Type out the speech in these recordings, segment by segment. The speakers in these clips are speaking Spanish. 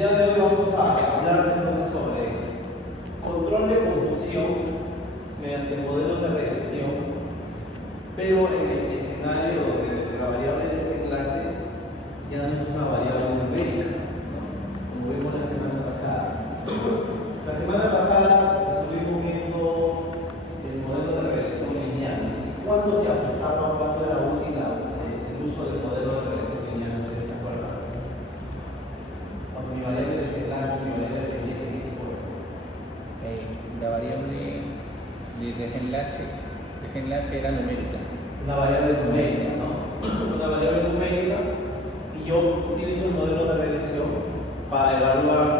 día de hoy vamos a hablar entonces sobre control de confusión mediante modelos de regresión, pero en el escenario donde nuestra variable de desenlace ya no es una variable numérica, ¿no? Como vimos la semana pasada. La semana pasada estuvimos viendo el modelo de regresión lineal. ¿Cuándo se ajustaba, cuándo era útil el uso del modelo de regresión lineal? ¿Ustedes se acuerdan? Cuando mi variable de desenlace, mi variable de desenlace, ¿qué tipo es? La variable de desenlace era numérica. Una variable numérica, ¿no? Una variable numérica, y yo utilizo el modelo de regresión para evaluar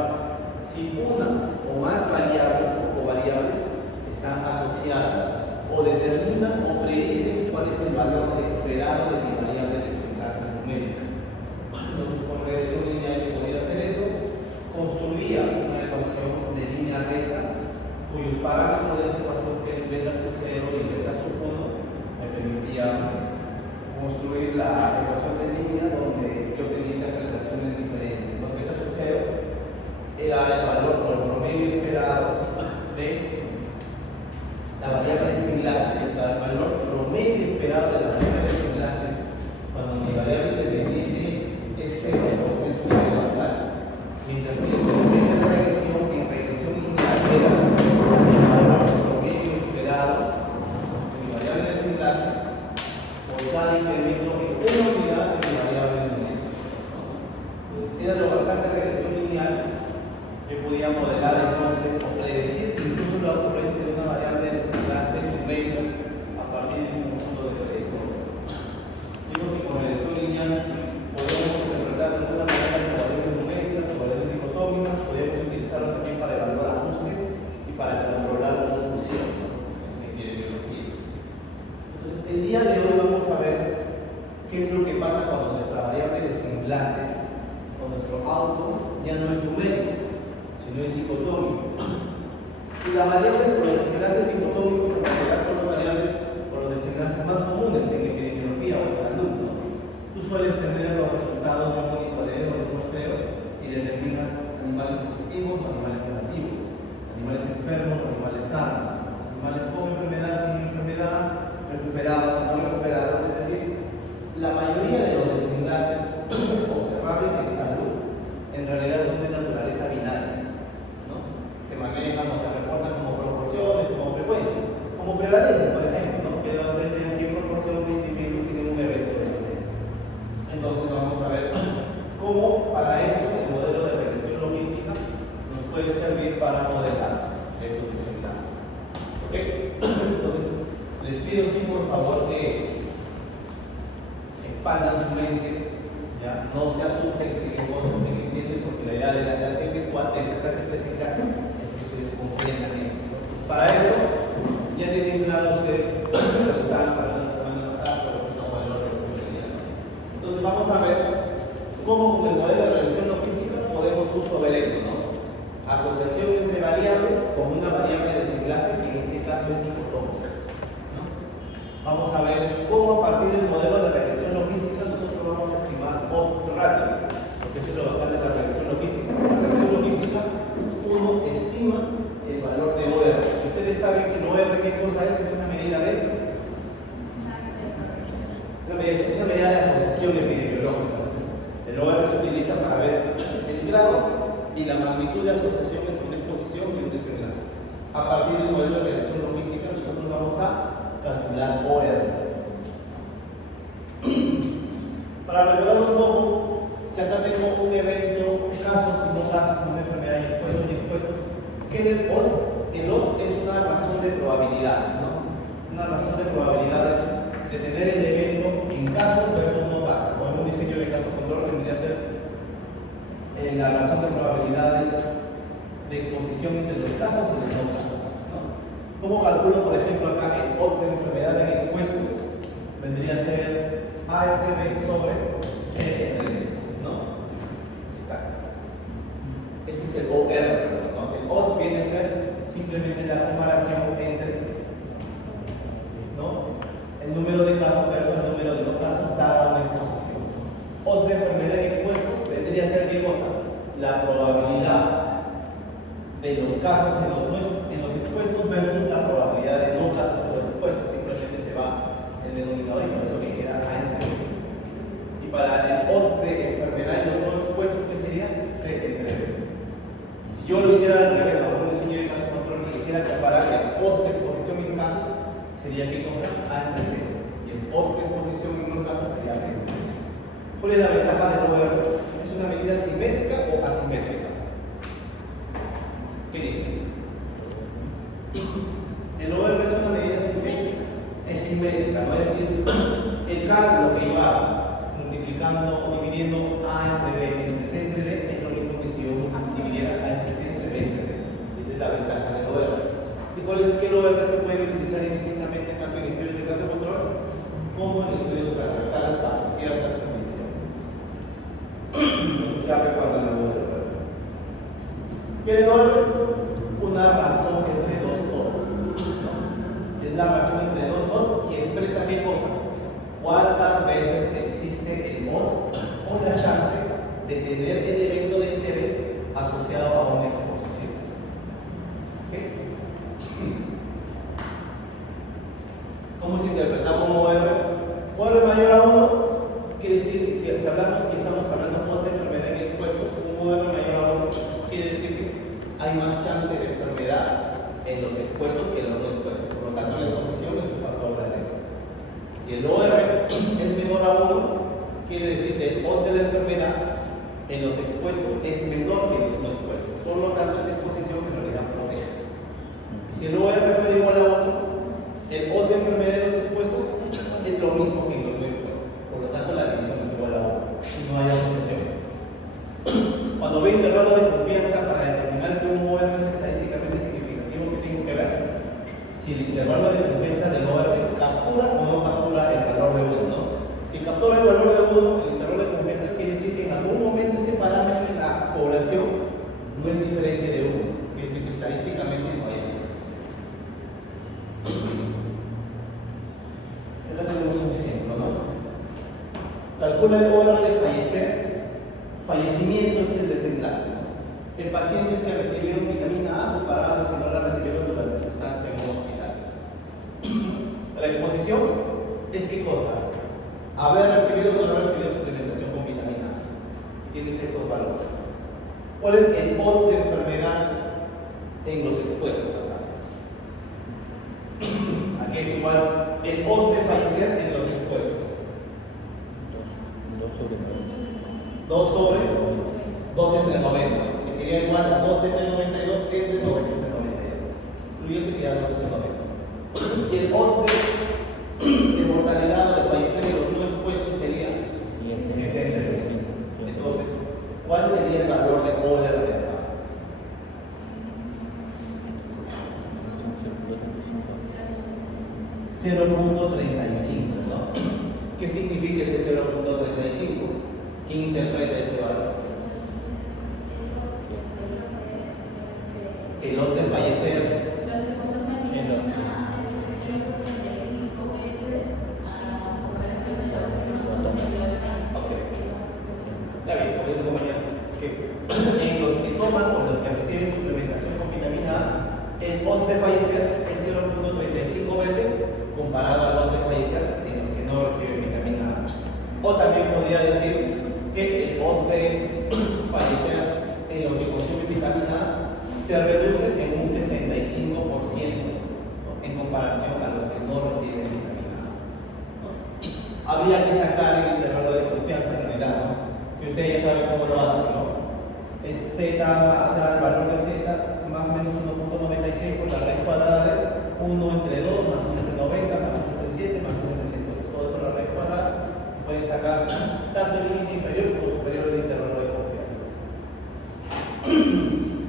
si una o más variables o variables están asociadas o determinan o predicen cuál es el valor esperado de mi variable de desenlace numérica. Entonces, con regresión lineal yo podía hacer eso, construía una ecuación de línea recta cuyos parámetros de esa ecuación, que venga su 0 y venga su 1, me permitía construir la ecuación de línea donde yo tenía interpretaciones diferentes. Lo que venga su 0 era el valor o el promedio esperado de la variable de desenlace, el valor promedio esperado de la variable de desenlace cuando mi variable independiente es 0 o es un número basal. Mientras que en la regresión lineal era el valor promedio esperado de mi variable de desenlace por cada incremento en una unidad de mi variable lineal. Entonces, era lo bacán de regresión lineal. Yo podía modelar entonces o predecir incluso la ocurrencia de una variable de desenlace numérica a partir de un conjunto de predictores. Digo que con regresión lineal podemos interpretar de alguna manera como variables numéricas, como variables dicotómicas, podemos utilizarlo también para evaluar ajuste y para controlar confusión, ¿no? Entonces, el día de hoy vamos a ver qué es lo que pasa cuando nuestra variable de desenlace o nuestro output ya no es numérico, sino es dicotómico. Y las variables con los desenlaces dicotómicos en realidad son las variables con los desenlaces más comunes en epidemiología o en salud, ¿no? Tú sueles tener los resultados de un monitoreo o de un muestreo y determinas animales positivos o animales negativos, animales enfermos o animales sanos, animales con enfermedad, sin enfermedad, recuperados o no recuperados. Es decir, la mayoría de los desenlaces observables en salud en realidad son de naturaleza binaria, ¿no? Se manejan o se reportan como proporciones, como frecuencia, como prevalencia, por ejemplo, ¿no? Pero desde en qué proporción de individuos tienen un evento de estrés. Entonces vamos a ver cómo para eso el modelo de regresión logística nos puede servir para modelar esos desenlaces. ¿Ok? Entonces les pido sí por favor que expandan su mente. ¿Ya? No se asusten si no conocen que entienden, porque la idea de la clase virtual de esta clase presencial es que ustedes comprendan esto. Para eso, ya tienen claro ustedes lo que estaban hablando la semana pasada, pero no modelo de regresión lineal. Entonces, vamos a ver cómo con el modelo de regresión logística podemos justo ver esto, ¿no? Asociación entre variables con una variable de desenlace que en este caso es dicotómica, ¿no? Vamos a ver cómo a partir del modelo de regresión logística nosotros vamos a estimar odds ratios, porque eso es lo bacán de la regresión logística. En la regresión logística uno estima el valor de OR. Ustedes saben que el OR, ¿qué cosa es? Es una medida de asociación epidemiológica. El OR se utiliza para ver el grado y la magnitud de asociación entre una exposición y un desenlace. A partir del modelo de regresión logística nosotros vamos a calcular ORs. Para recordar un poco, si acá tengo un evento, casos y no casos, una enfermedad y expuestos, ¿qué es el odds? El odds es una razón de probabilidades, ¿no? Una razón de probabilidades de tener el evento en casos versus no casos. O en un diseño de caso control vendría a ser la razón de probabilidades de exposición entre los casos y los no casos, ¿no? ¿Cómo calculo, por ejemplo, acá el odds de enfermedad en expuestos? Vendría a ser A entre B sobre C entre D, ¿no? Está. Ese es el OR, ¿no? El odds viene a ser simplemente la comparación entre, ¿no?, el número de casos versus el número de no casos dada una exposición. Odds de enfermedad en expuestos vendría a ser ¿qué cosa? La probabilidad probabilidad de los casos en los expuestos versus la probabilidad de no casos en los expuestos. Simplemente se va el denominador y por eso que queda A entre B. Y para el odds de enfermedad en los no expuestos, ¿qué sería? C entre B. Si yo lo hiciera al revés, bajo un diseño de caso control y quisiera comparar el odds de exposición en casos, sería ¿qué cosa? A entre C. Y el odds de exposición en no casos sería B. ¿Cuál es la ventaja del OR? ¿Es una medida simétrica o asimétrica? ¿Qué dice? El OR es una medida simétrica. Es simétrica, no es decir, el cálculo que yo haga multiplicando o dividiendo A entre B entre C entre D es lo mismo que si yo dividiera A entre C entre B entre D. Esa es la ventaja del OR. Y por eso es que el OR se puede utilizar indistintamente tanto en estudios de caso control como en estudios transversales bajo ciertas condiciones. No se recuerdan el OR. ¿Qué es el OR? Una razón entre dos odds. Es la razón entre dos odds y expresa qué cosa. ¿Cuántas veces existe el odds o la chance de tener el evento de interés asociado a una exposición? ¿Okay? ¿Cómo se interpreta un OR? OR mayor a 1 quiere decir, si hablamos que estamos hablando de enfermedad en expuestos, un OR mayor a 1 quiere decir que hay más chance de enfermedad en los expuestos que en los no expuestos. Por lo tanto, la exposición es un factor de riesgo. Si el OR es menor a 1, quiere decir que el odds de la enfermedad en los expuestos es menor que en los no expuestos. Por lo tanto, esta exposición en realidad protege. Si el OR fuera igual a 1, el odds de enfermedad en los expuestos es lo mismo que en los no expuestos. Por lo tanto, la división es igual a 1. Si no hay asociación. Cuando veo intervalo de confianza para determinar que un OR es estadísticamente significativo, ¿qué tengo que ver? Si el intervalo de confianza del OR captura o no captura el valor de 1, ¿no? Si captura el valor de 1, el intervalo de confianza quiere decir que en algún momento ese parámetro en la población no es diferente de 1. Quiere decir que estadísticamente no hay asociación. Acá tenemos un ejemplo, ¿no? Calcula el OR de fallecimiento es el desenlace. El paciente es que recibieron vitamina A comparado a los que no la recibieron durante su estancia en un hospital. La exposición es qué cosa? Haber recibido o no haber recibido suplementación con vitamina A. Tienes estos valores. ¿Cuál es el odds de enfermedad en los expuestos acá? Aquí es igual el odds de fallecer en los expuestos. 2 sobre 90. 2 sobre 2 entre 90, que sería igual a 2 entre 92 entre 90 entre 92. Excluyendo que ya 2 entre 90. Y el odds de mortalidad o de fallecer en los no expuestos sería 7 entre 5. Entonces, ¿cuál sería el valor de OR de acá? 0.35, ¿no? ¿Qué significa ese 0.35? ¿Quién interpreta ese valor? Que los de fallecer. Está bien, por eso compañero, que en los que toman o los que reciben suplementación con vitamina A, el odds de fallecer es 0.35 veces comparado al odds de fallecer en los que no reciben vitamina A. O también podría decir que el odds de fallecer en los que consumen vitamina A se reduce en un 65%, ¿no? En comparación a los que no reciben vitamina A, ¿no? Habría que sacar el intervalo de confianza en realidad, ¿no? Que usted ya sabe cómo lo hace, ¿no? Es Z, o sea, el valor de Z más o menos 1.96 por la raíz cuadrada de 1 entre 2 más 1 entre 90 más 1 entre 7 más 1 entre 100. Todo eso la raíz cuadrada. Pueden sacar tanto el límite inferior como superior del intervalo de confianza.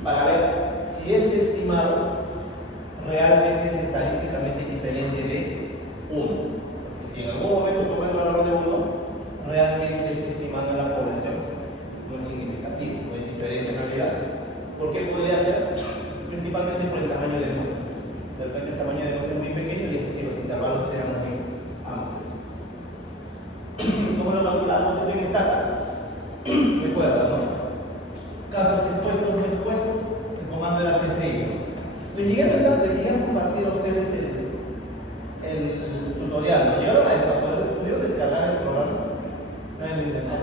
Para ver si este estimado realmente es estadísticamente diferente de 1. Si en algún momento toma el valor de 1, realmente es estimado en la población. No es significativo, no es diferente en realidad. ¿Por qué podría ser? Principalmente por el tamaño de muestra. De repente el tamaño de muestra es muy pequeño y hace que los intervalos sean muy amplios. ¿Cómo lo calculamos? Es en escala. Recuerda, ¿no? Casos expuestos Les llegué a compartir a ustedes el tutorial, ¿no? ¿Llegaron a descargar? ¿Pudieron descargar el programa? Nadie lo intentó.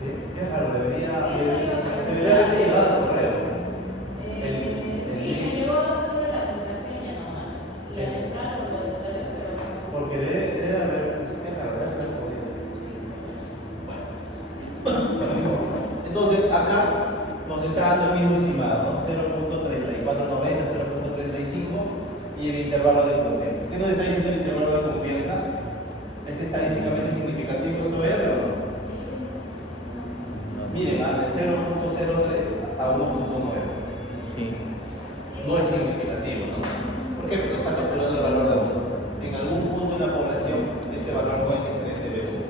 Sí, es raro, debería haber llegado al correo. Porque debe haber, es raro, debe haber podido. Bueno, no importa. Entonces, acá nos está dando el mismo estimado, ¿no? 0.3490, 0.35 y el intervalo de confianza. ¿Qué nos está diciendo el intervalo de confianza? ¿Es estadísticamente significativo esto R o no? Miren, va de 0.03 a 1.9. Sí. No es significativo, ¿no? ¿Por qué? Porque está calculando el valor de 1. En algún punto en la población este valor no es diferente de 1.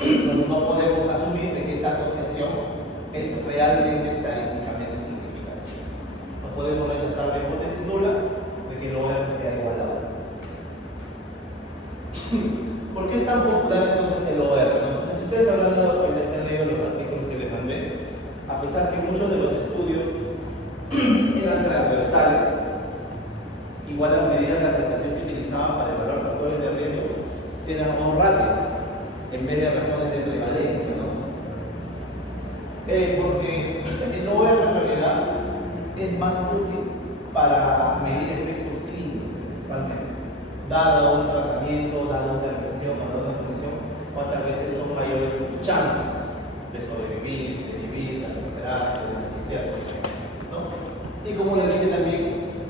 Entonces no podemos asumir de que esta asociación es realmente estadísticamente significativa. No podemos rechazar la hipótesis nula de que el OR sea igual a 1. ¿Por qué es tan popular entonces el OR? Entonces, si ustedes habrán dado cuenta, si han leído los artículos que les mandé, a pesar que muchos de los estudios eran transversales, igual las medidas de asociación que utilizaban para evaluar factores de riesgo eran más rápidas en vez de razones de prevalencia, ¿no? Porque el OR en realidad es más útil para medir efectos clínicos principalmente, dado un tratamiento, dado una intervención o dado una intervención, cuántas veces son mayores tus chances de sobrevivir, de vivir, de recuperar, de beneficiar, ¿no? Y como le dije también,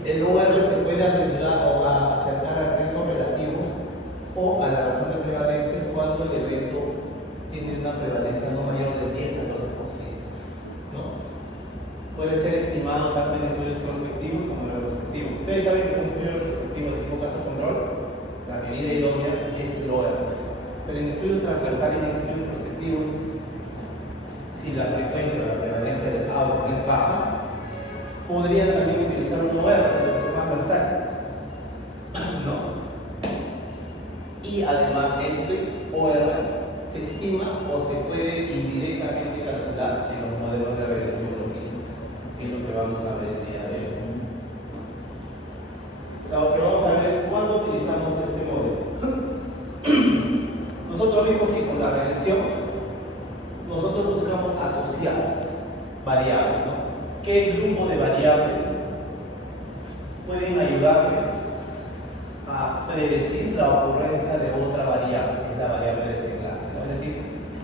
el OR se puede acercar al riesgo relativo o a la razón de prevalencia cuando el evento tiene una prevalencia no mayor del 10 al 12%, ¿no? Puede ser estimado tanto en estudios prospectivos como en retrospectivos. Ustedes saben que en un estudio retrospectivo de tipo caso control, la medida idónea es el OR. Pero en estudios transversales y en estudios prospectivos, si la frecuencia o la prevalencia del outcome es baja, podrían también utilizar un OR, entonces es más versátil, ¿no? Y además este OR se estima o se puede indirectamente calcular en los modelos de regresión logística, que es lo que vamos a ver el día de hoy. Lo que vamos a ver es cuándo utilizamos este modelo. Nosotros vimos que con la regresión nosotros buscamos asociar variables, ¿no? ¿Qué grupo de variables pueden ayudarme a predecir la ocurrencia de otra variable, que es la variable de desenlace, ¿no? Es decir,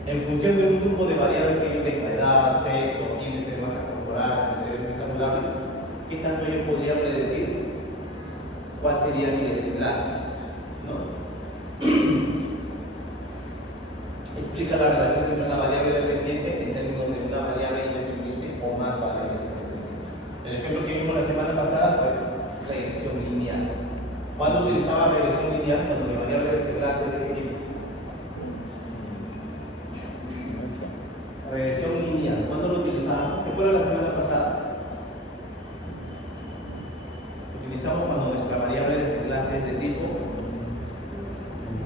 en función de un grupo de variables que yo tenga, edad, sexo, índice de masa corporal, antecedentes saludables, ¿qué tanto yo podría predecir cuál sería mi desenlace, ¿no? Explica la relación entre una variable dependiente en términos de una variable independiente o más variables independientes. El ejemplo que vimos la semana pasada fue regresión lineal. ¿Cuándo utilizaba regresión lineal? Cuando mi variable de desenlace es de qué tipo. Regresión lineal. ¿Cuándo lo utilizábamos? ¿Se acuerdan la semana pasada? Utilizamos cuando nuestra variable de desenlace es de tipo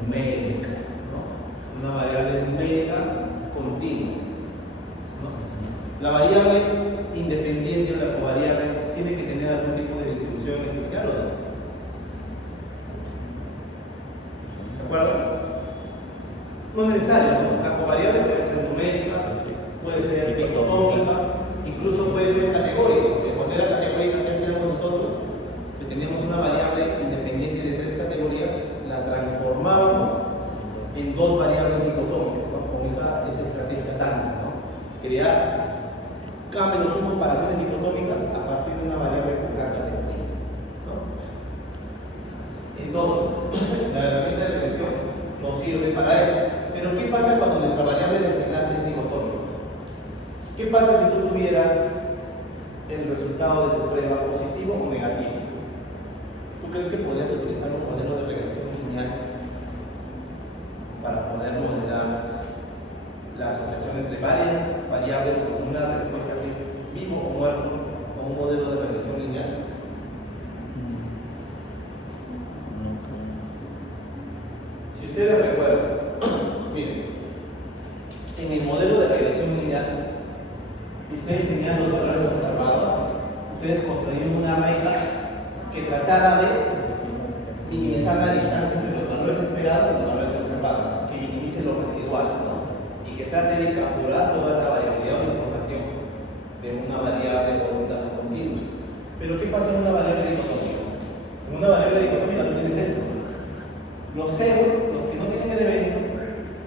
numérica, ¿no? Una variable numérica continua, ¿no? La variable independiente o la covariable tiene que tener algún tipo de distribución especial o no. ¿Se acuerdan? No es necesario, ¿no? La covariable puede ser numérica, puede ser dicotómica, incluso puede ser categórica. De manera categórica, ¿qué hacemos nosotros? Que teníamos una variable independiente de 3 categorías, la transformábamos en 2 variables dicotómicas, ¿no? Con esa estrategia tándem, ¿no? Crear K menos 1 comparaciones dicotómicas a partir de una variable con K categorías, ¿no? Entonces, la herramienta de regresión nos sirve para eso. Pero ¿qué pasa cuando nuestra variable de desenlace es dicotómica? ¿Qué pasa si tú tuvieras el resultado de tu prueba positivo o negativo? ¿Tú crees que podrías utilizar un modelo de regresión lineal para poder modelar la asociación entre varias variables con una respuesta que es vivo o muerto con un modelo de regresión lineal? Si ustedes recuerdan, miren, en el modelo de regresión lineal, ustedes tenían los valores observados, ustedes construyeron una regla que tratara de minimizar la distancia entre los valores esperados y los valores observados, que minimice los residuales, ¿no? Y que trate de capturar toda la variabilidad de información de una variable o un dato continuo. Pero ¿qué pasa en una variable dicotómica? En una variable dicotómica tú tienes esto: los ceros, los que no tienen el evento,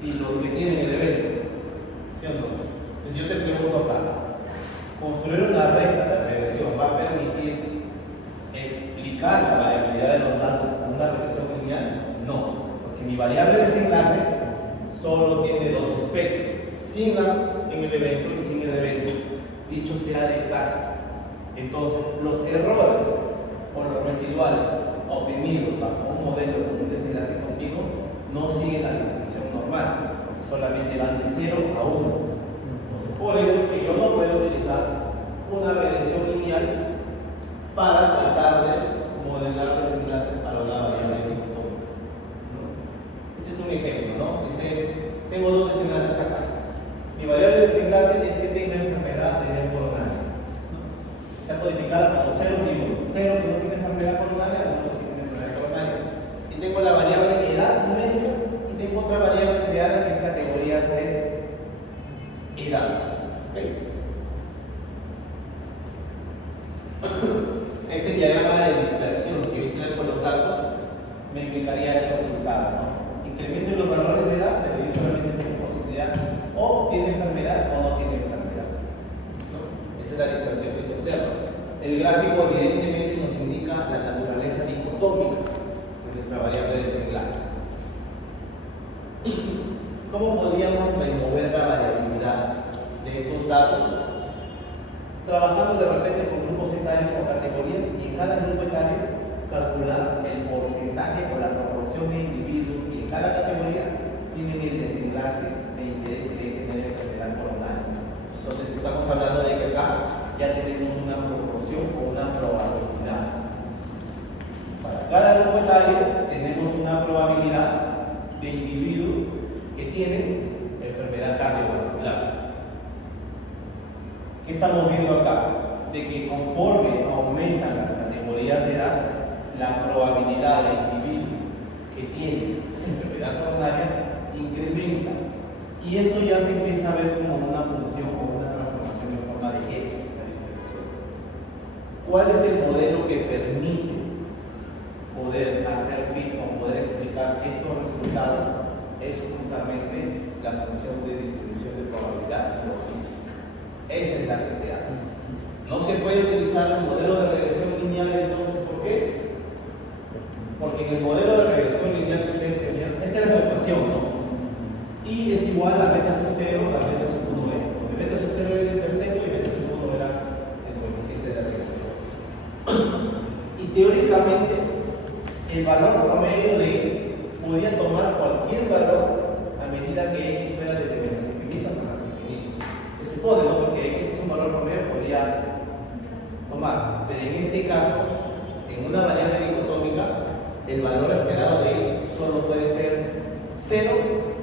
y los que tienen el evento. ¿Sí o no? Entonces yo te pregunto acá, ¿construir una recta de regresión va a permitir explicar la variabilidad de los datos con una regresión lineal? No, porque mi variable de desenlace solo tiene dos aspectos: sin en el evento y sin el evento, dicho sea de paso. Entonces, los errores o los residuales obtenidos bajo un modelo con un desenlace continuo no siguen la distribución normal, porque solamente van de 0 a 1. Por eso es que yo no puedo utilizar una regresión lineal para tratar de modelar desenlaces para una variable dicotómica. Este es un ejemplo, ¿no? Dice, tengo dos desenlaces acá. Mi variable de desenlace es que tenga enfermedad de nivel coronaria. Está codificada como 0 y 1. 0 que no tiene enfermedad coronaria, 1 que sí tiene enfermedad coronaria. Y tengo la variable edad numérica y tengo otra variable creada que es categorías de edad. ¿Okay? Este diagrama de dispersión que yo hiciera con los datos me indicaría este resultado, ¿no? Incremento en los valores de edad, pero yo solamente tengo posibilidad o tiene enfermedad o no tiene enfermedad, ¿no? Esa es la dispersión que se observa. El gráfico evidentemente nos indica la naturaleza dicotómica de nuestra variable de desenlace. ¿Cómo podríamos remover la variabilidad de esos datos? Trabajando de repente con grupos etarios o categorías, y en cada grupo etario calcular el porcentaje o la proporción de individuos que en cada categoría tienen el desenlace de interés que es tener enfermedad coronaria. Entonces estamos hablando de que acá ya tenemos una proporción o una probabilidad. Para cada grupo etario tenemos una probabilidad de individuos que tienen enfermedad cardiovascular. ¿Qué estamos viendo acá? De que conforme aumentan las categorías de edad, la probabilidad de individuos que tienen enfermedad coronaria incrementa. Y esto ya se empieza a ver como una función o una transformación en forma de S, la distribución. ¿Cuál es el modelo que permite poder hacer fit o poder explicar estos resultados? Es justamente la función de distribución de probabilidad logística. Esa es la que se hace. No se puede utilizar el modelo de regresión lineal, entonces, ¿por qué? Porque en el modelo de regresión lineal que ustedes tenían, esta era su ecuación, ¿no? Y es igual a beta sub 0 a beta sub 1, donde beta sub 0 era el intercepto y beta sub 1 era el coeficiente de la regresión. Y teóricamente, el valor promedio de podría tomar cualquier valor a medida que x fuera desde menos infinito hasta más infinito. Se supone, ¿no? Porque x es un valor promedio, podría tomar. Pero en este caso, en una variable dicotómica, el valor esperado de y solo puede ser 0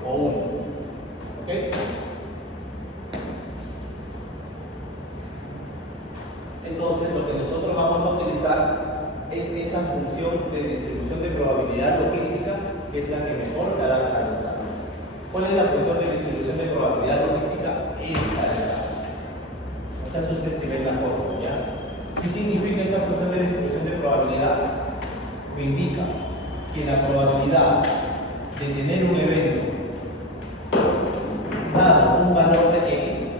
o 1. ¿Ok? Entonces, lo que nosotros vamos a utilizar es esa función de distribución de probabilidad logística, que es la que mejor se adapta a los datos. ¿Cuál es la función de distribución de probabilidad logística? Esta es la. O sea, ustedes se ven la fórmula, ¿ya? ¿Qué significa esta función de distribución de probabilidad? Me indica que la probabilidad de tener un evento dado un valor de x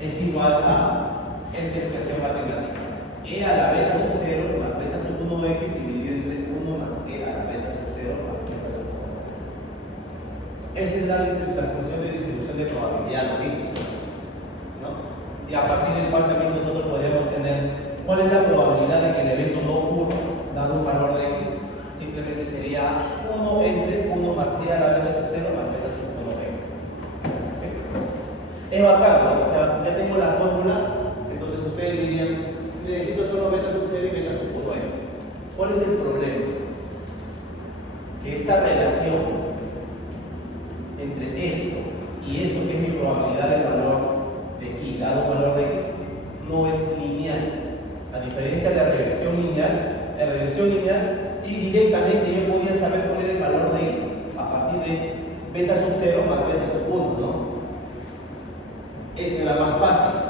es igual a esta expresión matemática: e a la beta sub 0 más beta sub 1x dividido entre 1 más e a la beta sub 0 más beta sub 1. Esa es la función de distribución de probabilidad logística, ¿no? Y a partir del cual también nosotros podríamos tener cuál es la probabilidad de que el evento no ocurra dado un valor de x. Simplemente sería 1 entre 1 más e a la beta sub 0 más beta sub 1x. ¿Okay? Es bacán, ¿no? O sea, ya tengo la fórmula. Entonces ustedes dirían, necesito solo beta sub 0 y beta sub 1x. ¿Cuál es el problema? Que esta relación entre esto y esto, que es mi probabilidad del valor de y dado un valor de x, no es lineal. A diferencia de la regresión lineal, en regresión lineal sí directamente yo podía saber cuál era el valor de y a partir de beta sub 0 más beta sub 1, ¿no? Esto era más fácil.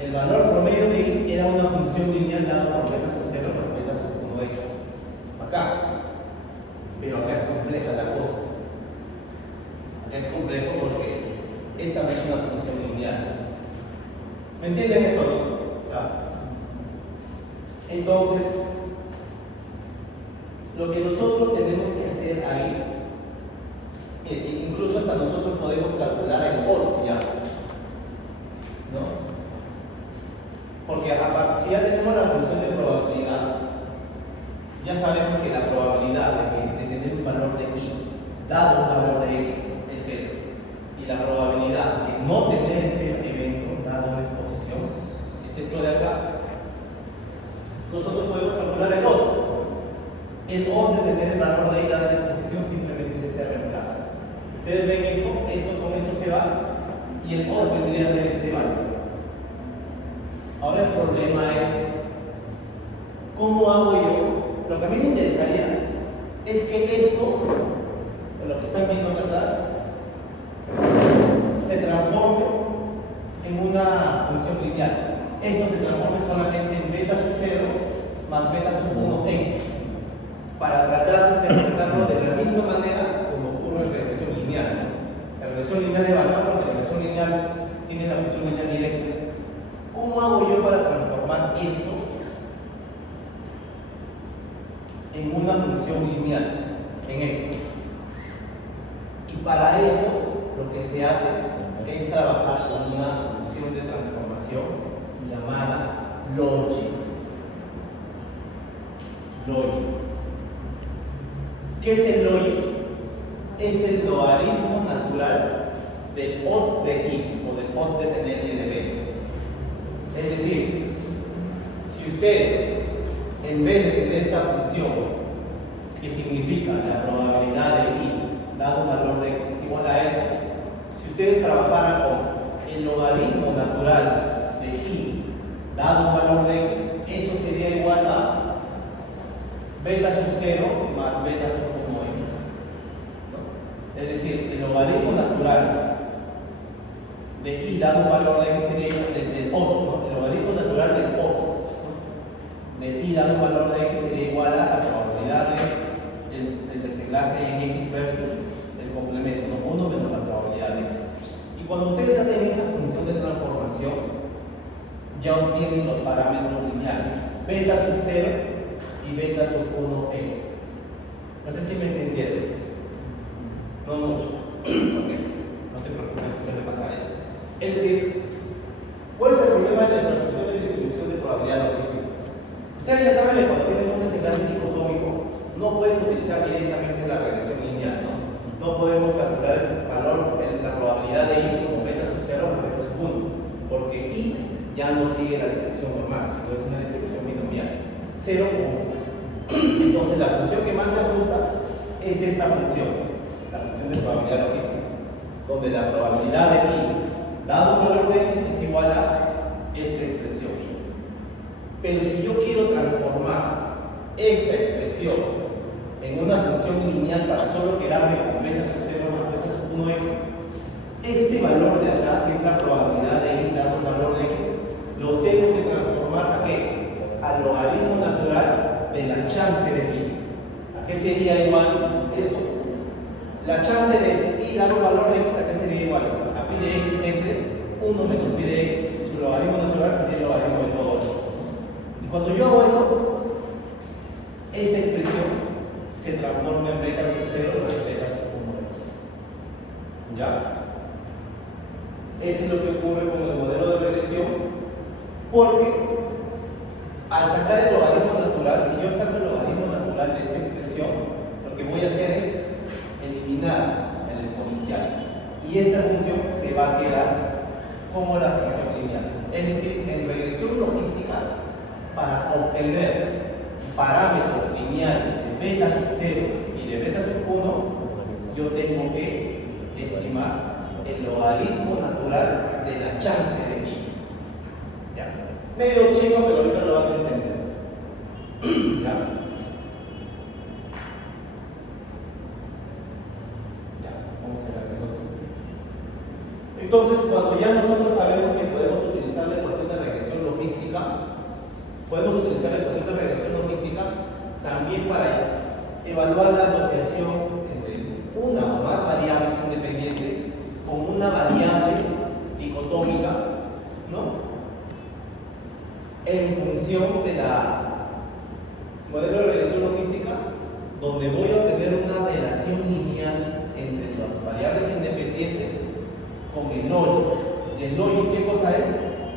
El valor promedio de y era una función lineal dada por beta sub 0 más beta sub 1x. Acá. Pero acá es compleja la cosa. Acá es complejo porque esta no es una función lineal. ¿Me entienden eso, no? O sea, entonces, lo que nosotros tenemos que hacer ahí, incluso hasta nosotros podemos calcular el odds ya, ¿no? Porque si ya tenemos la función de probabilidad, ya sabemos que la probabilidad de tener un valor de y dado un valor de x es esto. Y la probabilidad de no tener este evento dado una exposición es esto de acá. Nosotros podemos calcular el odds. El odds de tener el valor de y dado la exposición simplemente es este reemplazo. Ustedes ven esto con esto se va y el odds vendría a ser este valor. Ahora el problema es, ¿cómo hago yo? Lo que a mí me interesaría es que esto, lo que están viendo acá atrás, se transforme en una función lineal. Esto se transforme solamente en beta sub 0 más beta sub 1x, para tratar de interpretarlo de la misma manera como ocurre en regresión lineal. La regresión lineal es bacán porque la regresión lineal tiene la función lineal directa. ¿Cómo hago yo para transformar esto en una función lineal, en esto? Y para eso lo que se hace es trabajar con una función de transformación llamada logit. ¿Qué es el logit? Es el logaritmo natural del odds de y o del odds de tener el evento. Es decir, si ustedes, en vez de tener esta función que significa la probabilidad de y dado un valor de x es igual a esta, si ustedes trabajaran con el logaritmo natural de y dado un valor de x, eso sería igual a beta sub 0 más beta sub 1x, ¿no? Es decir, el logaritmo natural de y dado un valor de x sería del odds, ¿no? El logaritmo natural del odds de y dado un valor de x sería igual a la probabilidad del desenlace en x versus el complemento, ¿no? 1 menos la probabilidad de x. Y cuando ustedes hacen esa función de transformación, ya obtienen los parámetros lineales, beta sub 0 y beta sub 1x. No sé si me entendieron. No mucho. Okay. No se preocupen, no suele pasar eso. Es decir, ¿cuál es el problema de la función de distribución de probabilidad logística? Ustedes ya saben que cuando tienen un desenlace dicotómico no pueden utilizar directamente la regresión lineal, ¿no? No podemos calcular el valor, la probabilidad de y como beta sub 0 más beta sub 1, porque y ya no sigue la distribución normal, sino es una distribución binomial, 0, 1. Entonces la función que más se ajusta es esta función, la función de probabilidad logística, donde la probabilidad de y dado un valor de x es igual a esta expresión. Pero si yo quiero transformar esta expresión en una función lineal para solo quedarme con beta sub 0 más beta sub 1x, este valor de acá, que es la probabilidad de y dado un valor de x, lo tengo que transformar ¿a qué? Al logaritmo natural de la chance de y. ¿A qué sería igual eso? La chance de y dado un valor de x, ¿a qué sería igual? A pi de x entre 1 menos pi de x, su logaritmo natural sería el logaritmo de todo esto. Y cuando yo hago eso, esta expresión se transforma en beta sub 0 más beta sub 1x. ¿Ya? Eso es lo que ocurre con el modelo de regresión, porque al sacar el logaritmo natural, si yo saco el logaritmo natural de esta expresión, lo que voy a hacer es eliminar el exponencial. Y esta función se va a quedar como la función lineal. Es decir, en regresión logística, para obtener parámetros lineales de beta sub 0 y de beta sub 1, yo tengo que estimar el logaritmo natural de la chance de pi. ¿Ya? Medio chico, pero ahorita lo van a entender. ¿Ya? Ya, vamos a ver entonces, cuando ya nosotros sabemos que podemos utilizar la ecuación de regresión logística, también para evaluar la asociación entre una o más variables independientes con una variable dicotómica, ¿no? En función de la modelo de regresión logística, donde voy a obtener una relación lineal entre las variables independientes con el log. ¿Y el log qué cosa es?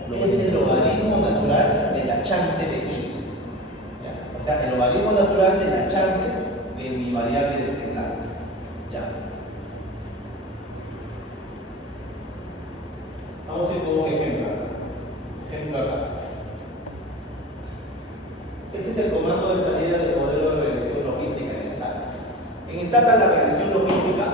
Es el logaritmo natural de la chance de i. ¿Ya? O sea, el logaritmo natural de la chance de mi variable de desenlace. ¿Ya? Vamos a ir con un ejemplo acá. Este es el comando de salida del modelo de regresión logística en Stata. En Stata la regresión logística,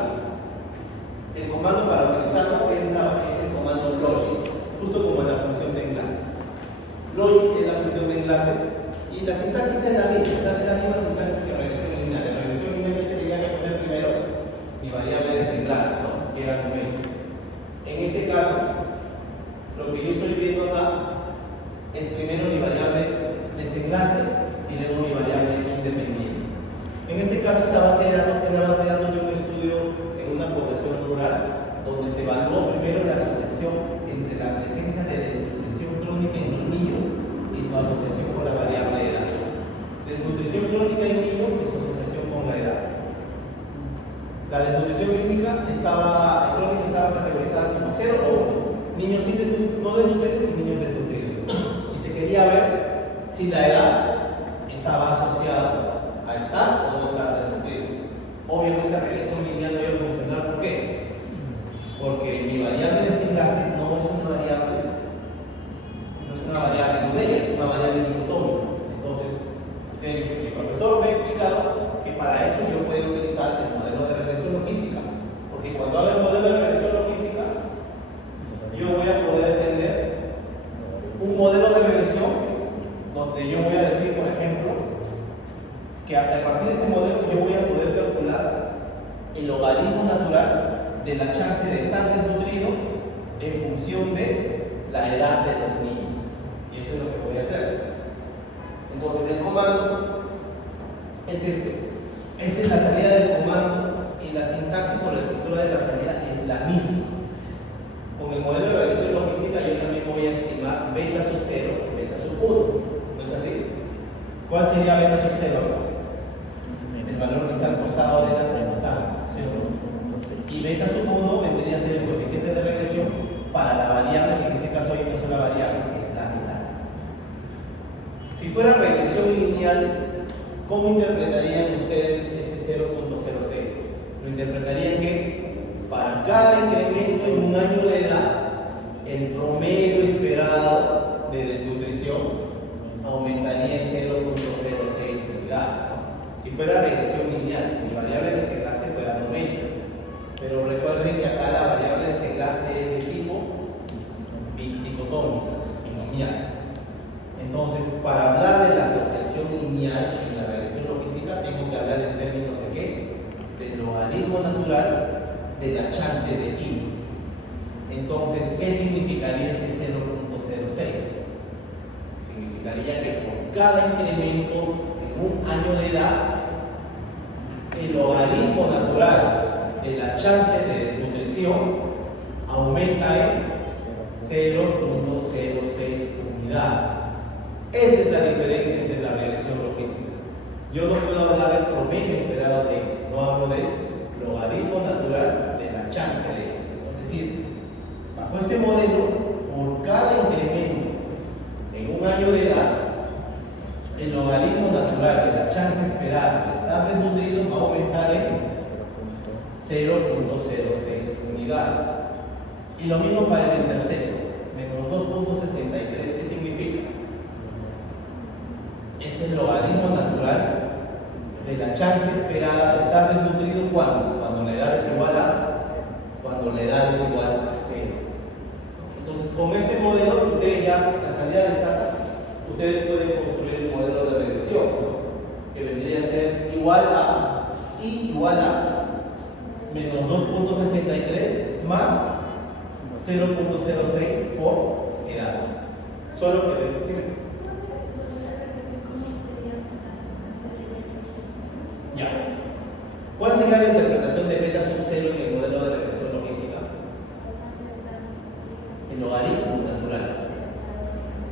el comando para utilizarlo es el comando logic, justo como en la función de enlace. Logic es la función de enlace y la sintaxis es la misma sintaxis que regresión lineal. En regresión lineal se tenía que poner primero mi variable de desenlace, ¿no? Que era numérico. En este caso, lo que yo estoy viendo acá es primero mi variable desenlace y luego mi variable independiente. En este caso, esta base de datos es la base de datos de un estudio en una población rural, donde se evaluó primero la asociación entre la presencia de desnutrición crónica en los niños y su asociación con la variable de edad. Desnutrición crónica en niños y su asociación con la edad. La desnutrición crónica estaba categorizada como 0 o 1. Niños no desnutridos y niños desnutridos. Y se quería ver si la edad estaba asociada a estar o no estar desnutrido. Obviamente la regresión lineal no iba a funcionar. ¿Por qué? Porque mi variable de desenlace no es una variable numérica, es una variable dicotómica. Entonces, ustedes dicen, mi profesor me ha explicado que para eso yo puedo utilizar el modelo de regresión logística. Porque cuando haga el modelo de regresión logística, yo voy a poder tener un modelo de regresión donde yo voy a decir, por ejemplo, que a partir de ese modelo yo voy a poder calcular el logaritmo natural de la chance de estar desnutrido en función de la edad de los niños. Y eso es lo que voy a hacer. Entonces el comando es este. Esta es la salida del comando y la sintaxis o la estructura de la salida es la misma. Con el modelo de regresión logística yo también voy a estimar beta sub 0 y beta sub 1. ¿No es así? ¿Cuál sería beta sub 0? El valor que está al costado de la constante, ¿cierto? Y beta sub 1 vendría a ser el coeficiente de regresión para la variable, que en este caso hay una sola variable, que es la edad. Si fuera regresión lineal, ¿cómo interpretarían ustedes este 0.06? Lo interpretarían que para cada incremento en un año de edad, el promedio esperado de desnutrición aumentaría en 0.06 unidades. Si fuera regresión lineal, mi variable de desenlace fuera numérica. Pero recuerden que acá la variable de desenlace es de tipo dicotómica, binomial. Entonces, para hablar de la asociación lineal en la regresión logística, tengo que hablar en términos de ¿qué? Del logaritmo natural de la chance de i. Entonces, ¿qué significaría este 0.06? Significaría que por cada incremento en un año de edad, el logaritmo natural de la chance de desnutrición aumenta en 0.06 unidades. Esa es la diferencia entre la regresión logística. Yo no puedo hablar del promedio esperado de x, no hablo del logaritmo natural de la chance de x. Es decir, bajo este modelo, por cada incremento en un año de edad, el logaritmo natural de la chance esperada de estar desnutrido va a aumentar en 0.06 unidades. Y lo mismo para el intercepto, menos 2.63. ¿Qué significa? Es el logaritmo natural de la chance esperada de estar desnutrido cuando la edad es igual a cuando la edad es igual a 0. Entonces, con este modelo, ustedes ya, la salida de esta, ustedes pueden construir un modelo de regresión, ¿no? Que vendría a ser igual a I igual a menos 2.63 más 0.06 por edad. Solo que ya. ¿Cuál sería la interpretación de beta sub 0 en el modelo de regresión logística? El logaritmo natural.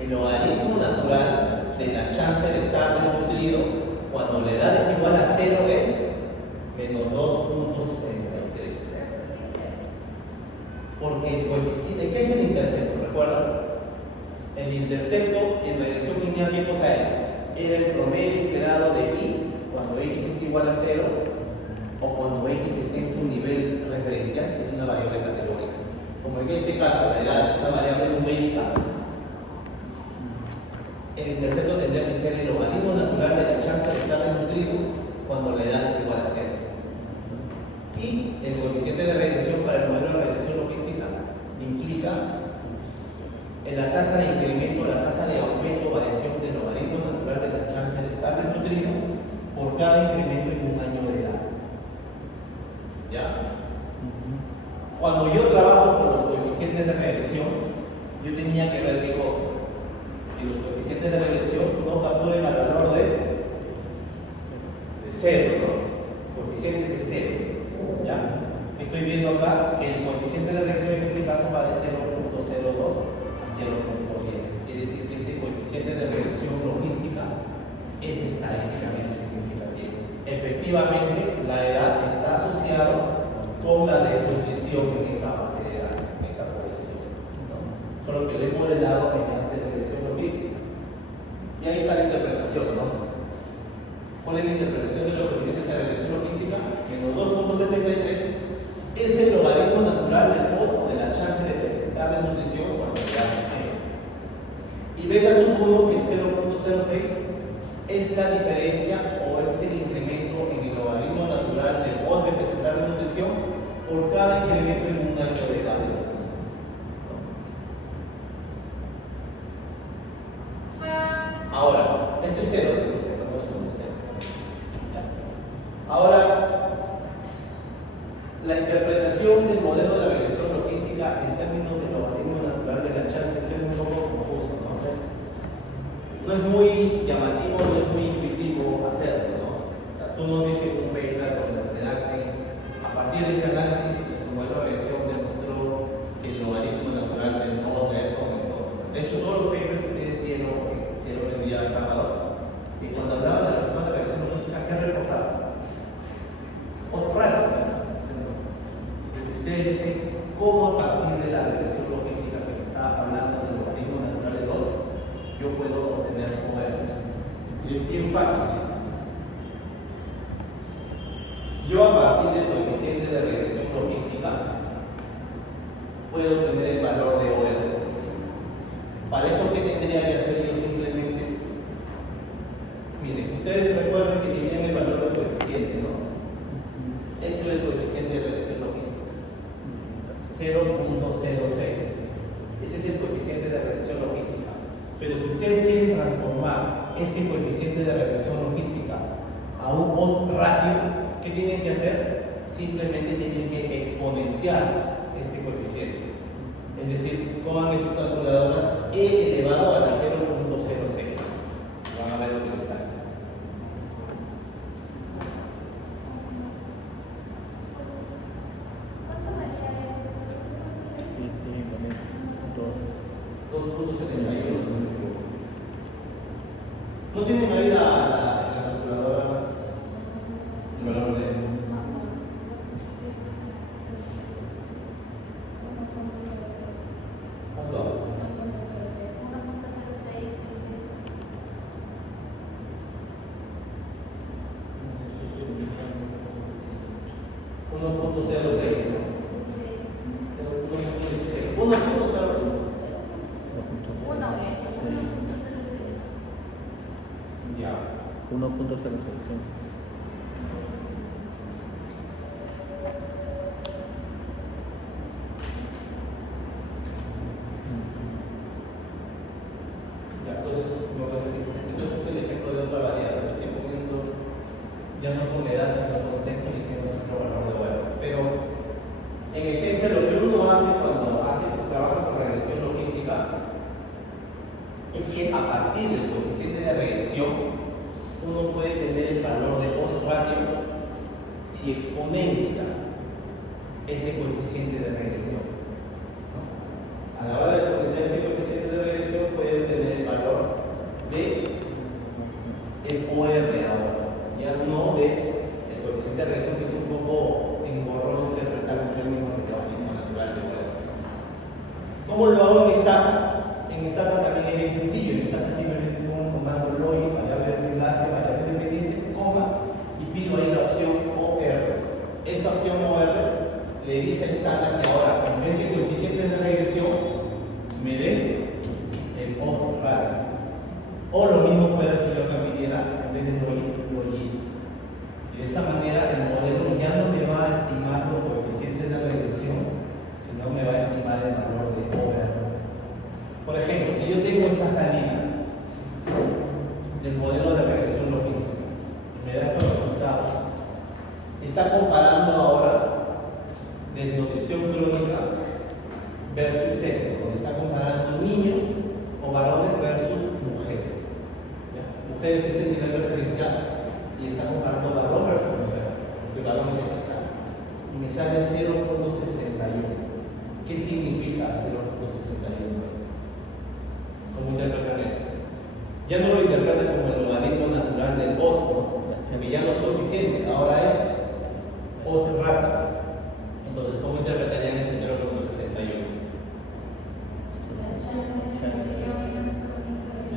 El logaritmo natural de la chance de estar desnutrido cuando la edad es igual a 0 es menos 2.63. Porque el coeficiente, ¿qué es el intercepto? ¿Recuerdas? El intercepto en regresión lineal, ¿qué cosa era? Era el promedio esperado de I cuando X es igual a 0 o cuando X esté en su nivel referencial, si es una variable categórica. Como en este caso la edad es una variable numérica, el intercepto tendría que ser el logaritmo natural de la chance de estar desnutrido cuando la edad es igual a 0. Y el coeficiente de regresión para el modelo de regresión logística implica en la tasa de incremento, la tasa de aumento o variación del logaritmo natural de la chance de estar desnutrido por cada incremento en un año de edad. ¿Ya? Cuando yo trabajo con los coeficientes de regresión, yo tenía que ver qué cosa. Que los coeficientes de regresión no capturen al valor de 0, ¿no? Coeficientes de 0. ¿Ya? Estoy viendo acá que el coeficiente de regresión en este caso va de 0.02 a 0.10. Quiere decir que este coeficiente de regresión logística es estadísticamente significativo. Efectivamente, la edad está asociada con la desnutrición en esta base de edad, en esta población, ¿no? Solo que lo he modelado mediante la regresión logística. Y ahí está la interpretación, ¿no? ¿Cuál es la interpretación de los coeficientes de regresión logística? Menos 2.63 es el logaritmo natural del modo de la chance de presentar desnutrición cuando ya es 0. Y beta sub 1, que es 0.06, es la diferencia o es el incremento en el logaritmo natural del modo de presentar desnutrición por cada incremento en un año de edad. Ahora, esto es 0. Ahora, la interpretación del modelo de regresión logística en términos del logaritmo natural de la chance es un poco confuso, ¿no? No es muy llamativo, no es muy intuitivo hacerlo, ¿no? O sea, tú no viste un paper donde la verdad a partir de este análisis, el modelo de regresión demostró que el logaritmo natural del modo de esto aumentó. De hecho, todos los papers que ustedes vieron, que hicieron el día sábado, y cuando hablaban de la reforma de regresión logística, ¿qué reportaban? Otros ratos. Ustedes dicen, ¿cómo a partir de la regresión logística que me está hablando del logaritmo natural de 2, yo puedo obtener ORs? Y es bien fácil. Yo a partir del coeficiente de regresión logística puedo obtener el valor de OR. Para eso, ¿qué tendría que hacer yo simplemente? Miren, ustedes recuerdan que tenían el valor del coeficiente, ¿no? Esto es el coeficiente de regresión logística. 0.06. Ese es el coeficiente de regresión logística. Pero si ustedes quieren transformar este coeficiente de regresión logística a un odds ratio, ¿qué tienen que hacer? Simplemente tienen que exponenciar este coeficiente. Es decir, pongan en sus calculadoras e elevado a la 0.06. Van a ver lo que les sale. ¿No tienen ahí la calculadora? El valor de... ¿Cuánto? 1.06. ya no con la edad, sino con sexo, y tiene otro valor de OR. Pero en esencia, lo que uno hace cuando trabaja con regresión logística es que a partir del coeficiente de regresión uno puede tener el valor de post ratio si exponencia ese coeficiente de regresión, ¿no? A la hora de exponenciar ese coeficiente de regresión puede obtener el valor de el OR ahora, ya no de el coeficiente de regresión, que es un poco engorroso interpretar en términos de logaritmo natural de OR. ¿Cómo lo hago en Stata? En Stata también es bien sencillo. En Stata simplemente pongo un comando login, variable de desenlace, variable independiente, coma, y pido ahí la opción OR. Esa opción OR le dice a Stata que ahora, en vez de coeficientes de regresión, me des el post ratio. O lo mismo fuera si yo acá pidiera, en vez de login, logist. Y de esa manera el modelo ya no me va a estimar los coeficientes de regresión, sino me va a estimar el valor de OR. Por ejemplo, si yo tengo esta salida del modelo de regresión logística y me da estos resultados, está comparando ahora desnutrición crónica versus sexo, donde está comparando niños o varones versus mujeres. ¿Ya? Mujeres es el nivel referencial y está comparando varón versus mujer, porque varón es el que sale. Y me sale 0.61. ¿Qué significa 0.61? ¿Cómo interpretan eso? Ya no lo interpretan como el logaritmo natural del post, ¿no? Que ya no es coeficiente, ahora es post ratio. Entonces, ¿cómo interpretarían ese 0.61?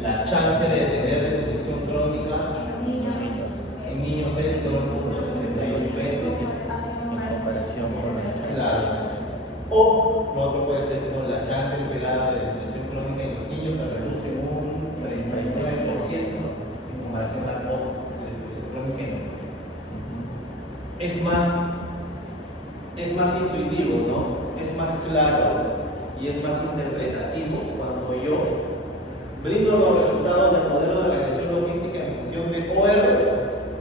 La chance de tener desnutrición crónica en niños es 0.68 veces en comparación con la chance. Claro. O lo otro puede ser como la chance esperada de desnutrición crónica en los niños se reduce un 39% en comparación al post de desnutrición crónica. Es más intuitivo, ¿no? Es más claro y es más interpretativo cuando yo brindo los resultados del modelo de regresión logística en función de ORs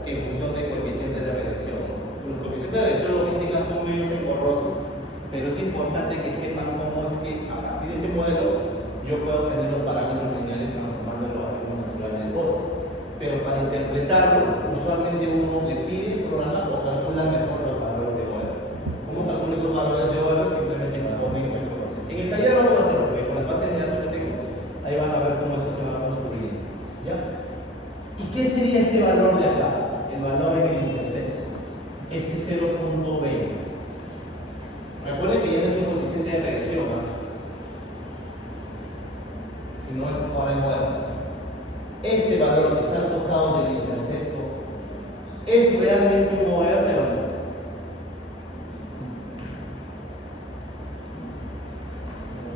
que en función de coeficientes de regresión. Los coeficientes de regresión logística son menos engorrosos, pero es importante que sepan cómo es que a partir de ese modelo yo puedo obtener los parámetros lineales transformando el logaritmo natural del post. Pero para interpretarlo, usualmente uno le pide el programa o calcula mejor los valores de OR. ¿Cómo calculo esos valores de OR? Simplemente exponen esa información. En el taller vamos a hacerlo, porque con las bases de datos que tengo, ahí van a ver cómo eso se va construyendo. ¿Ya? ¿Y qué sería este valor de acá? El valor en el intercepto. Este 0.20. Recuerden que ya no es un coeficiente de regresión, ¿no? Si no es ahora en modelos. Este valor que está al costado del intercepto es realmente un OR o no.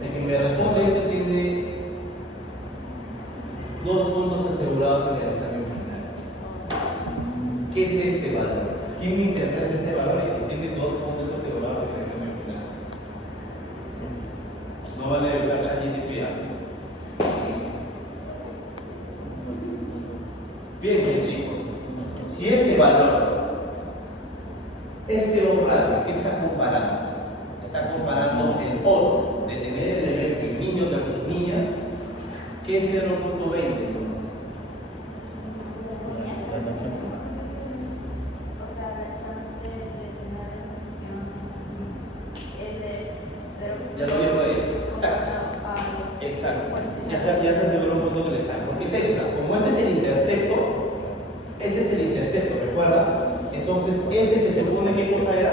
El que me responde esto tiene 2 puntos asegurados en el examen final. ¿Qué es este valor? ¿Quién me interpreta este valor y que tiene 2 puntos asegurados en el examen final? No van a usar ChatGPT. Piensen, chicos, si este valor, este ratio, ¿qué está comparando? Está comparando el odds de tener el evento en niños versus niñas, que es 0.20 entonces. La chance. O sea, la chance de tener la Ya lo dijo ahí. Exacto. Exacto. Ya se aseguró un punto del exacto. Porque es esta. Como este es el intercepto, ¿recuerda? Entonces, este se supone que cosa era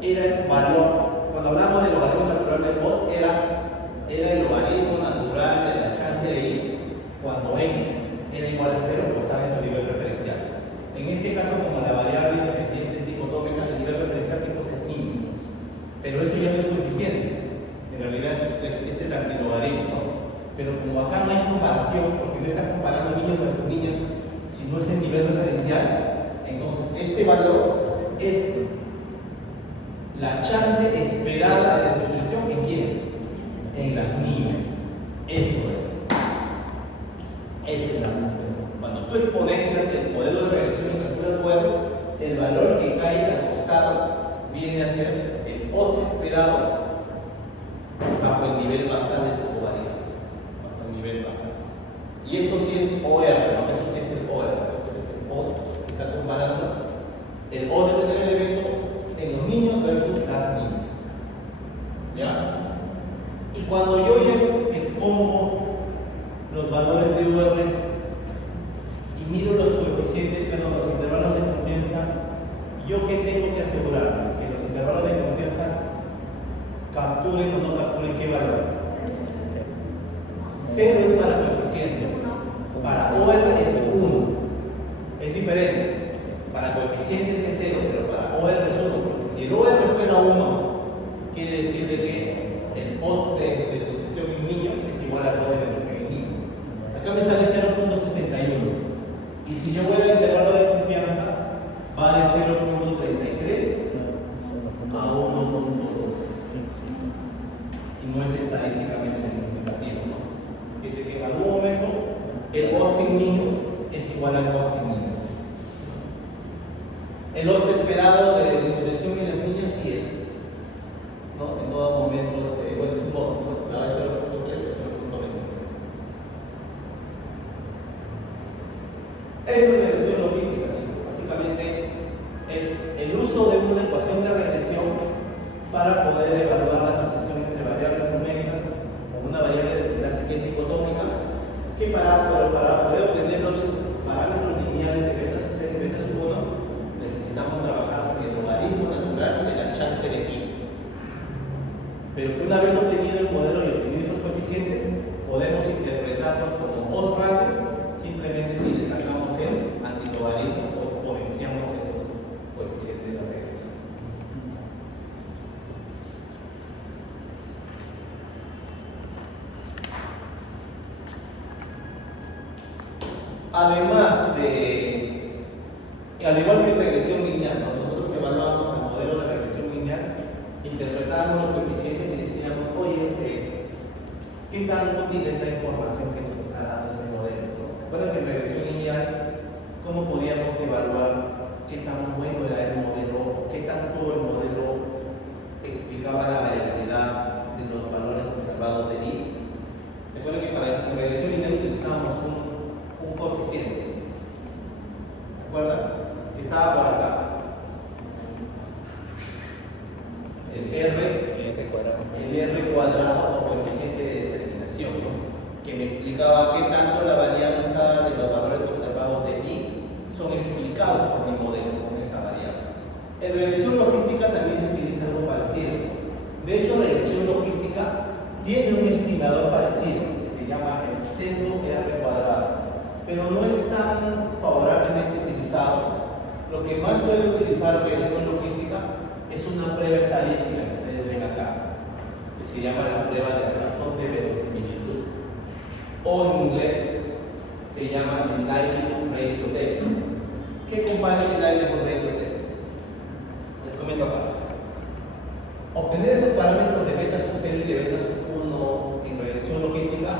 el valor. Cuando hablamos del logaritmo natural del post, era el logaritmo natural de la chance de ir cuando x era igual a 0, pues estaba en su nivel referencial. En este caso, como la variable independiente es dicotómica, el nivel referencial tipo es índice. Pero esto ya no es coeficiente. En realidad es el antilogaritmo, ¿no? Pero como acá no hay comparación, porque no está comparando niños versus niñas, si no es el nivel referencial, entonces este valor es la chance esperada de desnutrición en quiénes? En las niñas. Eso es. Esa es la respuesta. Cuando tú exponencias el modelo de regresión y calculas ORs, el valor que cae al costado viene a ser el odds esperado bajo el nivel basal de tu covariable, bajo el nivel basal. Y esto sí es OR, ¿no? Eso sí es el OR, ese es el odds que está comparando el odds de tener el evento en los niños versus las niñas. ¿Ya? Y cuando yo ya expongo los valores de UR y mido los coeficientes, perdón, los intervalos de confianza, ¿yo qué tengo que asegurarme? Que los intervalos de confianza capturen o no capturen qué valor. 0 es para coeficientes, para OR es 1. Es diferente. Para coeficientes es 0, pero para OR es 1. Porque si el OR fuera 1, quiere decir de que el odds de detección en niños es igual al odds de detección en niños. Acá me sale 0.61. Y si yo voy al intervalo de confianza, va de 0.33 a 1.12. Y no es estadísticamente significativo, ¿no? Dice que en algún momento el odds en niños es igual al odds en niños. El odds esperado de detección en las niñas sí es, ¿no? En todo momento, bueno, es un odds, ¿no? Esperado de 0.3 a 0.29. Eso es regresión logística, chicos. Básicamente es el uso de una ecuación de regresión para poder evaluar la asociación entre variables numéricas con una variable de clase que es dicotómica, que para poder obtener los parámetros lineales de beta sub 0 y beta sub 1 necesitamos trabajar con el logaritmo natural de la chance de i. Pero que una vez obtenido el modelo y obtenido esos coeficientes, podemos interpretarlos como odds ratios simplemente si le sacamos el antilogaritmo o exponenciamos esos coeficientes de la regresión. Además al igual que en regresión lineal, ¿no? Nosotros evaluamos el modelo de regresión lineal, interpretábamos los coeficientes y decíamos, oye, ¿qué tan útil es la información que nos está dando ese modelo? ¿Se acuerdan que en regresión lineal, cómo podíamos evaluar qué tan bueno era el modelo, qué tanto el modelo explicaba la variabilidad de los valores observados de i? ¿Se acuerdan que para en regresión lineal utilizábamos un coeficiente? ¿Se acuerdan? Que estaba por acá. El R cuadrado o coeficiente de determinación, ¿no? Que me explicaba qué tanto la varianza de los valores observados de i son explicados por mi modelo con esa variable. En regresión logística también se utiliza algo parecido. De hecho, regresión logística tiene un estimador parecido que se llama el seno R cuadrado, pero no es tan favorablemente utilizado. Lo que más suele utilizar regresión logística es una prueba estadística que ustedes ven acá, que se llama la prueba de razón de verosimilitud, o en inglés se llama el likelihood ratio test. ¿Qué compara el likelihood ratio test? Les comento acá. Obtener esos parámetros de beta sub 0 y de beta sub 1 en regresión logística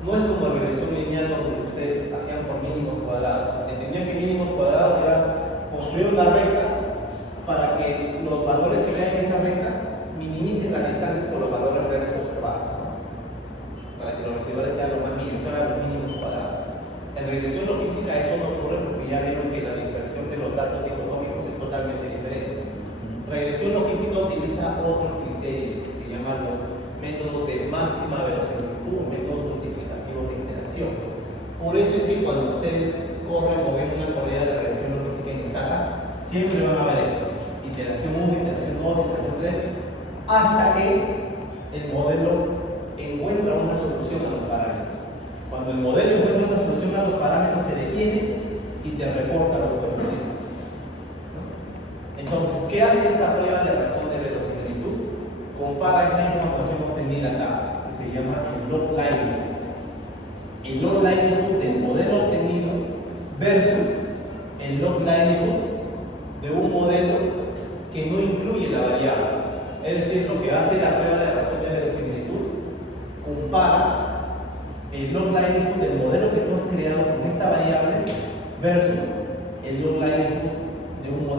no es como en regresión lineal donde ustedes hacían por mínimos cuadrados. Entendían que mínimos cuadrados era construir una recta para que los valores que caen en esa recta minimicen las distancias con los valores reales observados, ¿no? Para que los residuales sean los más mínimos, sean los mínimos cuadrados. En regresión logística eso no ocurre porque ya vieron que la dispersión de los datos dicotómicos es totalmente diferente. Regresión logística utiliza otro criterio que se llama los métodos de máxima verosimilitud, métodos multiplicativos de interacción. Por eso es que cuando ustedes corren o ven una corrida de regresión logística en escala, siempre van a ver esto: iteración 1, iteración 2, iteración 3, hasta que el modelo encuentra una solución a los parámetros. Cuando el modelo encuentra una solución a los parámetros, se detiene y te reporta los coeficientes. Entonces, ¿qué hace esta prueba de razón de verosimilitud? Compara esta información obtenida acá, que se llama el log likelihood. El log likelihood del modelo obtenido versus el log likelihood de un modelo que no incluye la variable. Es decir, lo que hace la prueba de razón de verosimilitud, compara el log likelihood del modelo que tú has creado con esta variable versus el log likelihood de un modelo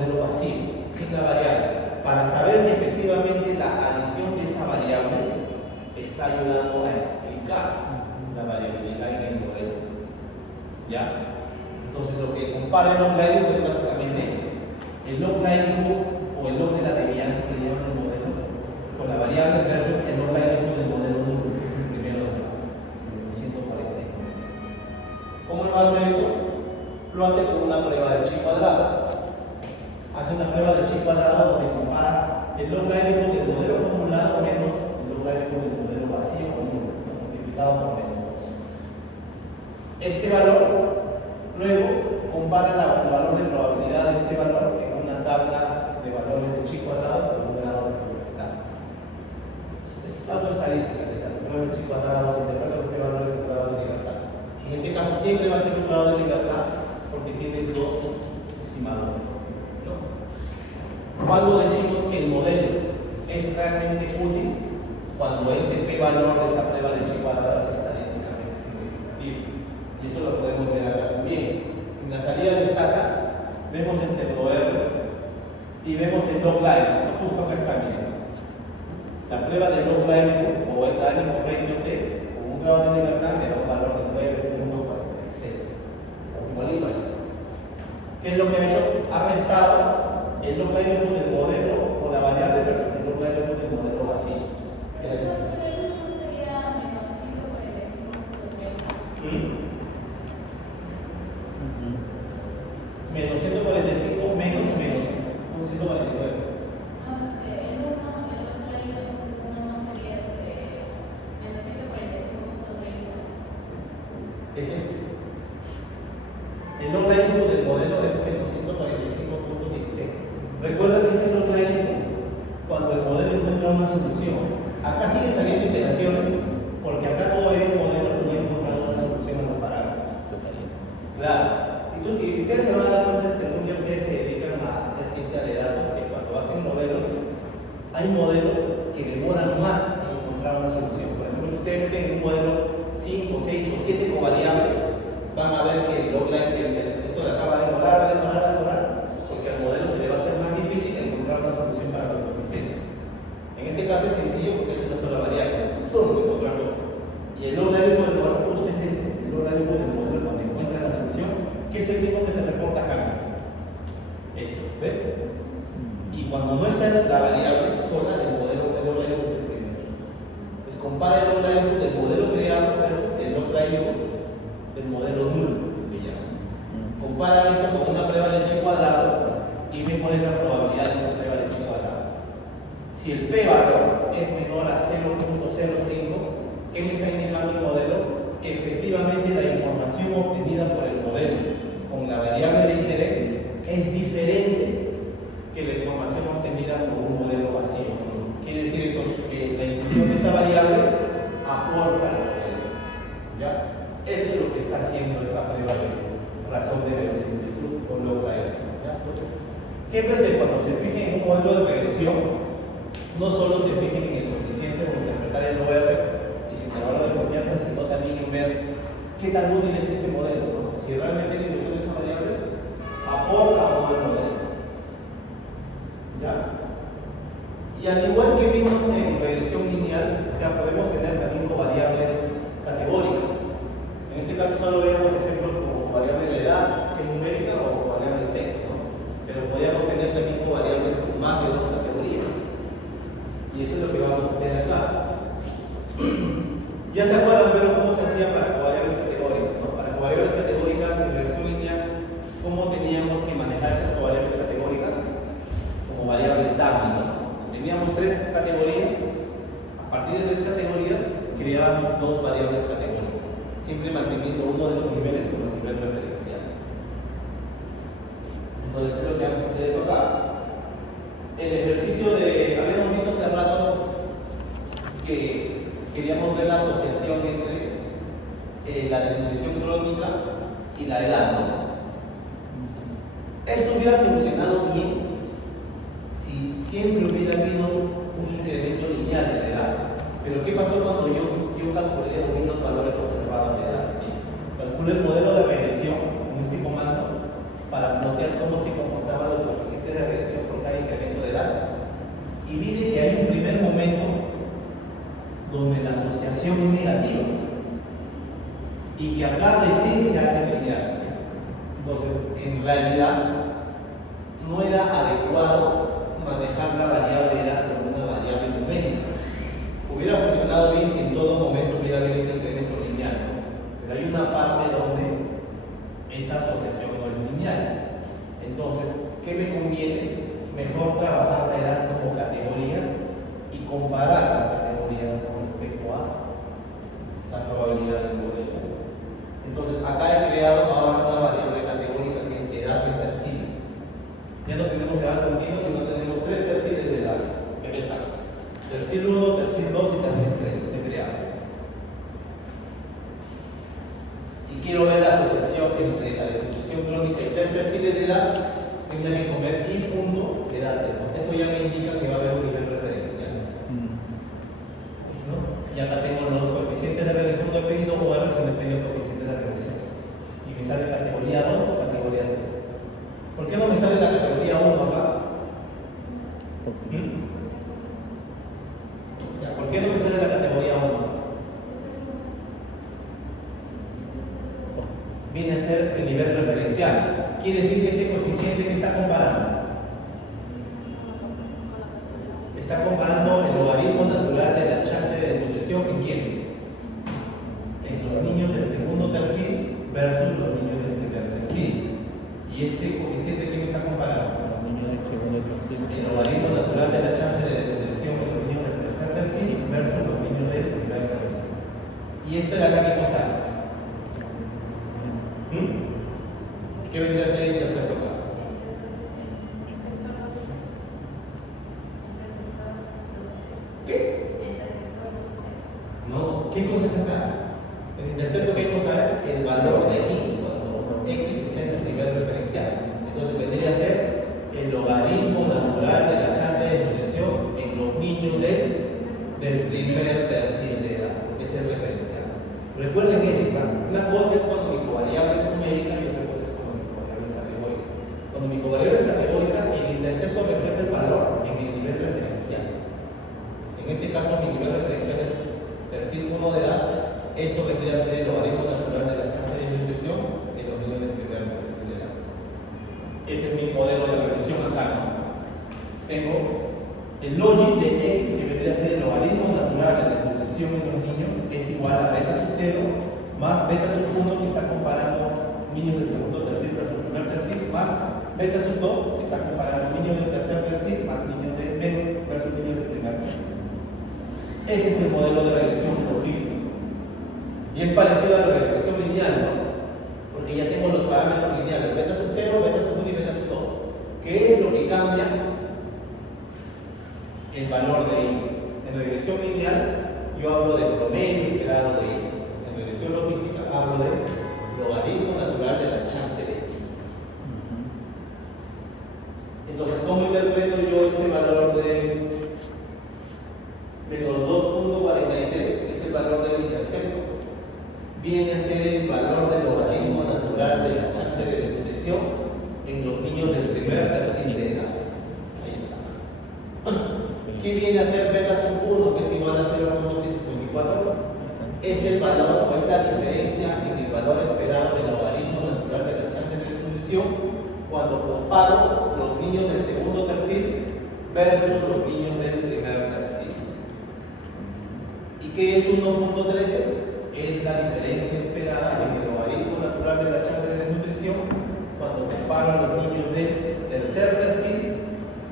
está ayudando a explicar la variabilidad en el modelo. ¿Ya? Entonces lo que compara el log likelihood es básicamente eso. El log likelihood o el log de la deviancia que le llaman el modelo con la variable versus el log likelihood del modelo nulo, que es el primero de 149. ¿Cómo lo hace eso? Lo hace con una prueba de chi cuadrado. Hace una prueba de chi cuadrado donde compara el log likelihood del modelo formulado menos el log likelihood del modelo vacío o nulo, multiplicado por menos 2. Este valor luego compara el valor de probabilidad de este valor en una tabla de valores de chi cuadrado con un grado de complejidad. Es algo estadística, es el grado de chi cuadrado se interpreta con qué valor es un grado de libertad. En este caso siempre va a ser un grado de libertad porque tienes dos estimadores. ¿No? Cuando decimos que el modelo es realmente útil, cuando este p-valor de esta prueba de chi cuadrado es estadísticamente significativo. Y eso lo podemos ver acá también. En la salida de estaca vemos el pseudo R y vemos el log likelihood. Justo acá está, miren. La prueba de log likelihood o el likelihood ratio test con un grado de libertad me da un valor de 9.46. Igualito a esto. ¿Qué es lo que ha hecho? Ha restado el log likelihood del modelo con la variable versus el log likelihood del modelo vacío. ¿Qué es eso? Menos 145 menos 149. Es este. El log likelihood del modelo es menos 145.16. Recuerda que es el log likelihood cuando el modelo encuentra una solución. Acá sigue saliendo iteraciones porque acá todavía el modelo no ha encontrado una solución a los parámetros. Claro. Y ustedes se van a dar cuenta, según ya ustedes se dedican a hacer ciencia de datos, que cuando hacen modelos, hay modelos que demoran más en encontrar una solución. Por ejemplo, si ustedes meten en un modelo 5, 6 o 7 covariables, van a ver que el log likelihood, esto de acá va a demorar, porque al modelo se le va a hacer más difícil encontrar una solución para los coeficientes. En este caso es sencillo porque es una sola variable, solo encontrar otro. Y el log likelihood del modelo justo es este, el log likelihood del modelo cuando encuentra la solución, que es el mismo que te reporta acá. Esto, ¿ves? Y cuando no está la variable sola, el modelo del log likelihood es el primero. Pues compara el log likelihood del modelo creado versus el log likelihood del modelo nulo, que llaman. Compara esto con una prueba de chi cuadrado y me pone la probabilidad de esa prueba de chi cuadrado. Si el p-valor es menor a 0.05, ¿qué me está indicando el modelo? Que efectivamente la información obtenida por el modelo con la variable de interés es diferente que la información obtenida por un modelo vacío. Quiere decir entonces que la inclusión de esta variable aporta al modelo. ¿Ya? Eso es lo que está haciendo esta prueba de razón de verosimilitud o log likelihood. Entonces, siempre cuando se fijen en un modelo de regresión, no solo se fijen en el coeficiente o interpretar el OR y su intervalo de confianza, sino también en ver qué tan útil es este modelo, ¿no? Si realmente la inclusión de esa variable aporta a todo el modelo. ¿Ya? Y al igual que vimos en regresión lineal, o sea, podemos tener también covariables categóricas. En este caso solo veamos ejemplos como variable de la edad, que es numérica, o variable de sexo, ¿no? Pero podríamos tener también covariables con más de dos categorías. Y eso es lo que vamos a hacer acá. Ya se acuerdan, pero cómo se hacía para covariables categóricas, ¿no? Para covariables categóricas en regresión lineal, ¿cómo teníamos que manejar esas covariables categóricas? Como variables dummy, ¿no? Si teníamos tres categorías, a partir de tres categorías creábamos dos variables categóricas, siempre manteniendo uno de los niveles como el nivel referencial. Entonces es lo que vamos a hacer esto acá. El ejercicio habíamos visto hace rato que queríamos ver la asociación entre la desnutrición crónica y la edad, ¿no? Esto hubiera funcionado bien si siempre hubiera habido un incremento lineal de la edad. Pero ¿qué pasó cuando yo calculé los valores observados de edad? Calculé el modelo de regresión con este comando para notar cómo se comportaban los coeficientes de regresión por cada incremento de edad. Y vi que hay un primer momento donde la asociación adecuado manejar la variable edad como una variable numérica. Hubiera funcionado bien si en todo momento hubiera habido este incremento lineal, ¿no? Pero hay una parte donde esta asociación no es lineal. Entonces, ¿qué me conviene? Mejor trabajar la edad como categorías y comparar las categorías con respecto a la probabilidad del modelo. Entonces, acá he creado ahora una variable categórica que es edad de perciles. Ya no tenemos edad continua, sino tenemos 3 perciles de edad. Aquí están: tercil 1, tercil 2 y tercil 3. Se crearon. Si quiero ver la asociación entre la distribución crónica y 3 perciles de edad, tendría que poner i punto edad. Esto ya me indica que va a haber un nivel referencial. ¿No? Y acá tengo los coeficientes de regresión de pedido, o a ver si me pedido coeficiente de regresión. Y me sale categoría 2 o categoría 3. ¿Por qué no me sale la categoría 1 acá? Ya, ¿por qué no me sale la categoría 1? Viene a ser el nivel referencial. Quiere decir que este coeficiente que está comparando está comparando el logaritmo natural de la chance de desnutrición en quiénes? En los niños del segundo tercil versus los niños del primer tercil. ¿Y este coeficiente quién está comparando? Los niños del segundo tercil. El logaritmo natural de la chance de desnutrición en los niños del tercer tercil versus los niños del primer tercil. ¿Y esto de acá qué cosa es? ¿Qué vendría a ser el tercer total? ¿Qué? No, ¿qué cosa es acá? En el tercero, ¿qué cosa es? El valor de i cuando x está en su nivel referencial. Entonces vendría a ser el logaritmo natural de la chance de desnutrición en los niños del primer tercio de edad, que es el referencial. Recuerden eso, una cosa es cuando mi covariable es numérica y otra cosa es cuando mi covariable es categórica. Cuando mi covariable es categórica, el intercepto me ofrece el valor en el nivel referencial. En este caso, mi nivel referencial es tercil 1 de edad. Esto vendría a ser el logaritmo natural de la chance de desnutrición en los niños del primer tercio de edad. Este es mi modelo de regresión acá, ¿no? Tengo el logit de x, que vendría a ser el logaritmo natural de la desnutrición en los niños, es igual a beta sub 0 más beta sub 1, que está comparando niños del segundo tercio versus el primer tercio, más beta sub 2, que está comparando niños del tercer tercio más niños de menos versus niños del primer tercio. Este es el modelo de regresión logística. Y es parecido a la regresión lineal, ¿no? Porque ya tengo los parámetros lineales, beta sub 0, beta sub 1 y beta sub 2. ¿Qué es lo que cambia? El valor de i. En regresión lineal yo hablo de promedio esperado de i. En regresión logística hablo de logaritmo natural de la chance de i. Entonces, ¿cómo interpreto yo este valor de menos 2.43, que es el valor del intercepto? Viene a ser el valor del logaritmo natural de la chance de desnutrición en los niños del primer tercio de edad. Ahí está. ¿Qué viene a ser beta sub 1, que es igual a 0.124? Es el valor, o es la diferencia en el valor esperado del logaritmo natural de la chance de desnutrición cuando comparo los niños del segundo tercio versus los niños del primer tercio. ¿Y qué es 1.13? Es la diferencia esperada en el logaritmo natural de la chance de desnutrición cuando comparo a los niños del tercer tercio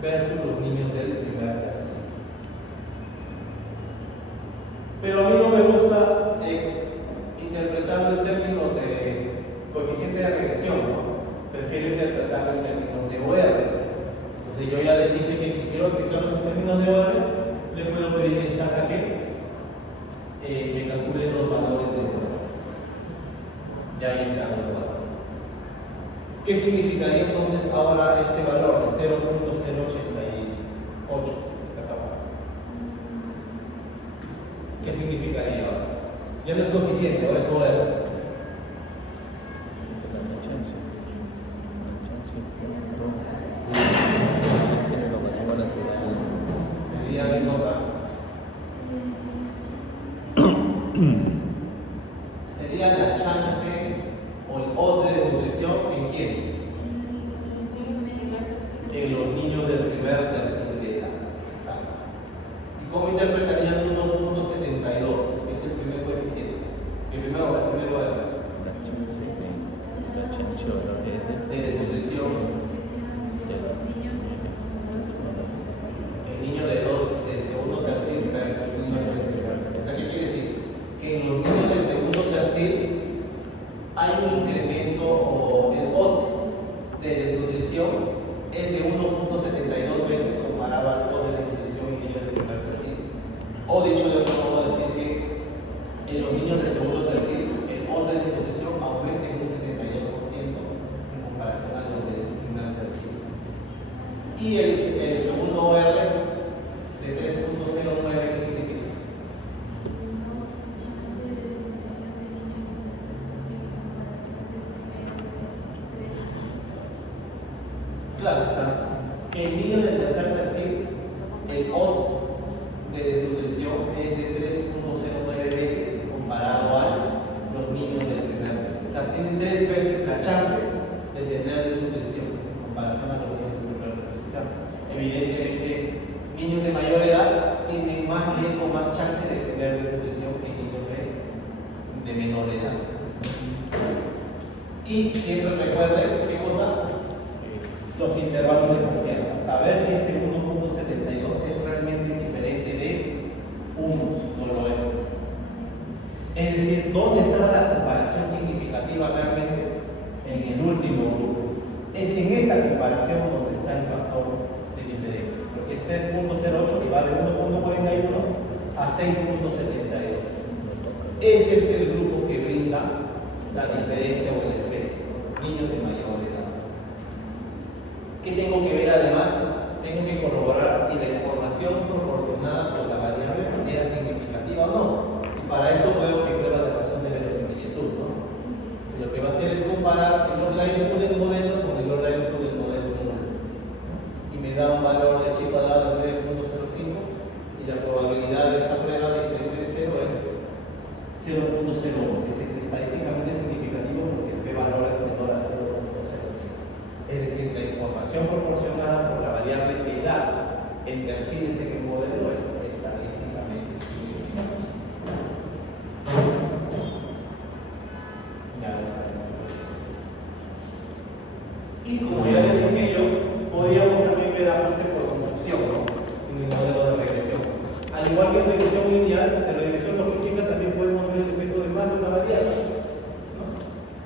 versus los niños del primer tercio. Pero a mí no me gusta interpretarlo en términos de coeficiente de regresión, ¿no? Prefiero interpretarlo en términos de OR. Entonces yo ya les dije que si quiero aplicarlos en términos de OR, le puedo pedir esta a que me calculen los valores de OR. Ya ahí están los valores. ¿Qué significaría entonces ahora este valor de 0.088? Está acá abajo. ¿Qué significaría ahora? Ya no es coeficiente, ahora es OR. La chance. Sería qué cosa? Sería la chance o el odds de desnutrición en quiénes? En los niños niños del primer tercio de edad. Exacto. ¿Y cómo interpretarían 1.72, que es el primer coeficiente? El primero La chance de desnutrición. El niño del segundo tercio versus el niño del primer tercio. O sea, ¿qué quiere decir? Que en los niños del segundo tercio hay un incremento o el odds de desnutrición es de 1.72 veces comparado al odds de desnutrición en niños del primer tercio. O dicho de otro modo, decir que en los niños del segundo tercio el odds de desnutrición aumenta en un 72% en comparación a los del primer tercio. Y el segundo OR de 3.09, ¿qué significa? Claro, o sea, que en niños del tercer tercio el odds de desnutrición es de 3.09 veces comparado a los niños del primer tercio. O sea, tienen 3 veces la chance de tener desnutrición en comparación a los niños del primer tercio. O sea, evidentemente, niños de mayor edad tienen más riesgo, más chance de tener desnutrición que niños de menor edad. Y siempre recuerden, ¿qué cosa? Los intervalos de confianza. Saber si este 1.72 es realmente diferente de unos, no lo es. Es decir, ¿dónde estaba la comparación significativa realmente? En el último grupo. Es en esta comparación donde está el factor de diferencia. Porque es 3.08 y va de 1.41 a 6.72. Es el grupo que brinda la diferencia o el efecto. Niños de mayor edad. ¿Qué tengo que ver además? Tengo que corroborar si la información proporcionada por la variable era significativa o no. Y para eso veo mi prueba de razón de verosimilitud, ¿no? Y lo que va a hacer es comparar el online pool del modelo con el online pool del modelo nulo. Y me da un valor de chi cuadrado de 9.05 y la probabilidad de esa prueba diferente de 0 es 0.01, que es estadísticamente significativo porque el p-valor es menor a 0.05. Es decir, la información proporcionada por la variable que da el percibe en el modelo es estadísticamente significativa. Ya lo sabemos. Y como ya les dije yo, podríamos también ver ajuste por confusión, ¿no? En el modelo de regresión. Al igual que en regresión lineal, en regresión logística también podemos ver el efecto de más de una variable, ¿no?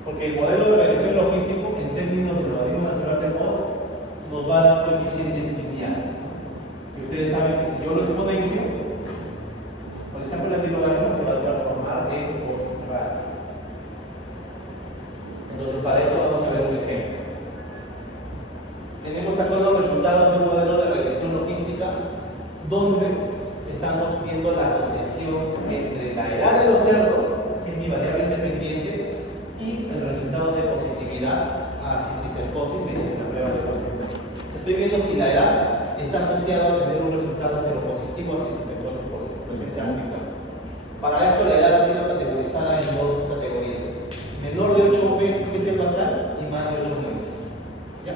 Porque el modelo de regresión logístico, en términos de logaritmo natural de Potts, nos va a dar coeficientes lineales. Y ustedes saben que si yo lo exponencio, cuando saco la logaritmo se va a transformar en Potts radio. Entonces, para eso vamos a ver un ejemplo. Tenemos acá los resultados de un modelo de regresión logística donde estamos viendo la asociación entre la edad de los cerdos, que es mi variable independiente, y el resultado de positividad a cisticercosis mediante la prueba de positividad. Estoy viendo si la edad está asociada a tener un resultado seropositivo a cisticercosis por presencia amplia. Para esto la edad ha sido categorizada en dos categorías: menor de 8 meses que se pasa y más de 8 meses. ¿Ya?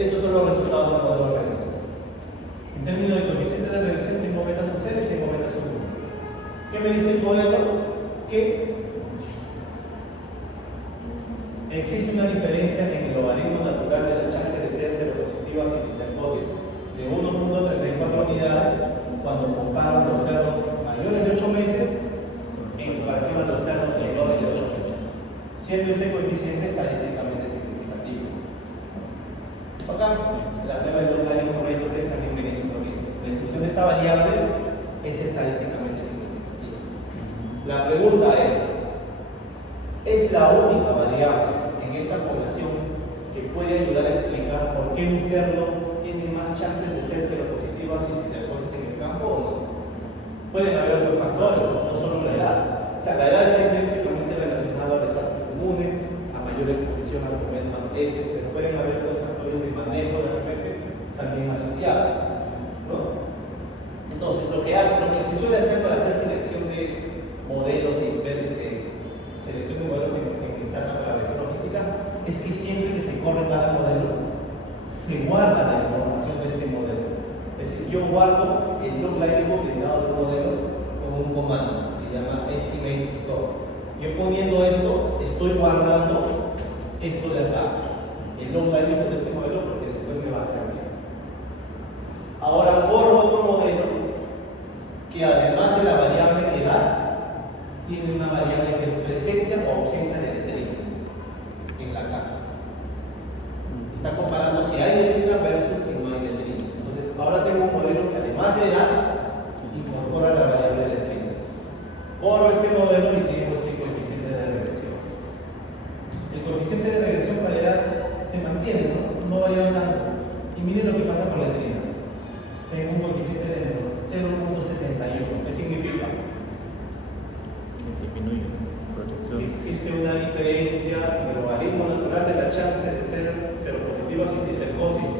Estos son los resultados del modelo de regresión. En términos de coeficientes de regresión tengo beta sub 0 y tengo beta sub 1. ¿Qué me dice el modelo? Que existe una diferencia en el logaritmo natural de la chance de ser seropositiva a cisticercosis de 1.34 unidades cuando comparo los cerdos mayores de 8 meses en comparación a los cerdos menores de 8 meses, siendo este coeficiente estadísticamente significativo. Acá, la prueba del logaritmo correcto de esta también me dice lo mismo. La inclusión de esta variable es estadísticamente significativa. La pregunta ¿es la única variable en esta población que puede ayudar a explicar por qué un cerdo tiene más chances de ser seropositivo a cisticercosis en el campo o no? Pueden haber otros factores, no solo la edad. O sea, la edad está intrínsecamente relacionada al estatus común, a mayor exposición a comer más heces, pero pueden haber otros factores de manejo de repente también asociados, ¿no? Entonces, lo que se suele hacer para hacer selección de modelos y ver selección de modelos en esta para la regresión logística es que siempre que se corre cada modelo se guarda la información de este modelo. Es decir, yo guardo el log likelihood ligado del modelo con un comando, se llama estimate store. Yo poniendo esto, estoy guardando esto de acá, el log likelihood de este modelo, porque después me va a servir. Ahora corro otro modelo que además de la variable edad, tiene una variable que es presencia o ausencia de letrinas en la casa. Está comparando si hay letrina versus si no hay letrina. Entonces, ahora tengo un modelo que además de edad, incorpora la variable letrina. Corro este modelo y tengo este coeficiente de regresión. El coeficiente de regresión para edad se mantiene, no va a llevar tanto. Y miren lo que pasa con letrina. Tengo un coeficiente de menos 0.71. ¿Qué significa? Disminuye. Protección. Existe una diferencia en el logaritmo natural de la chance de ser seropositiva cisticercosis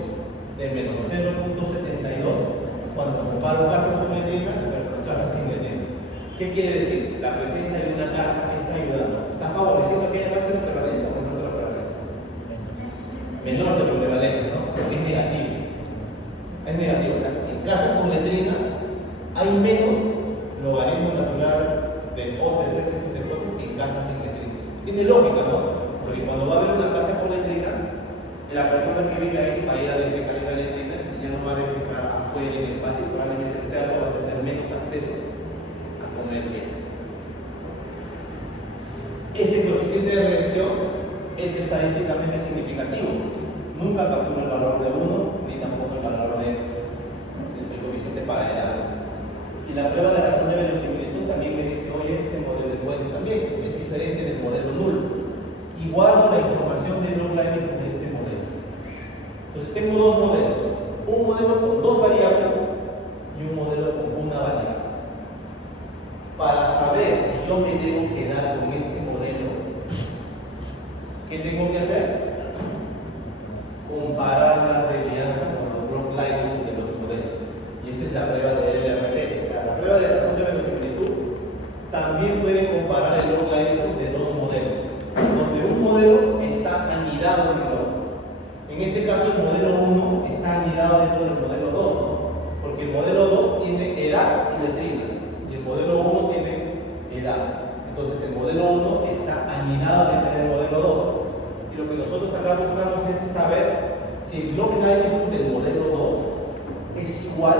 de menos 0.72 cuando comparo casas con letrina versus casas sin letrina. ¿Qué quiere decir? La presencia de una casa está ayudando. ¿Está favoreciendo aquella casa de prevalencia o menor de prevalencia? Menor de prevalencia, ¿no? Porque es negativo. Es negativo. O sea, en casas con letrina hay menos logaritmo natural de O de C de cosas que en casas sin letrina. Tiene lógica, ¿no? Porque cuando va a haber una casa con letrina, la persona que vive ahí va a ir a defecar en la letrina y ya no va a defecar afuera en el patio, probablemente el cerdo va a tener menos acceso a comer peces. Este coeficiente de regresión es estadísticamente significativo. Nunca captura el valor de 1 ni tampoco el valor del coeficiente para edad. Y la prueba de razón de verosimilitud también me dice, oye, este modelo es bueno también, es diferente del modelo nulo. Y guardo la información del log likelihood de este modelo. Entonces tengo dos modelos. Un modelo con dos variables y un modelo con una variable. Para saber si yo me debo quedar con este modelo, ¿qué tengo que hacer? Comparar las desvianzas con los log likelihood de los modelos. Y esa es la prueba de LRT. O sea, la prueba de razón de verosimilitud también puede comparar el log likelihood de dos modelos, donde un modelo está anidado en el otro. En este caso, el modelo 1 está anidado dentro del modelo 2, ¿no? Porque el modelo 2 tiene edad y letrina, y el modelo 1 tiene edad. Entonces, el modelo 1 está anidado dentro del modelo 2. Y lo que nosotros acá buscamos es saber si el log likelihood del modelo 2 es igual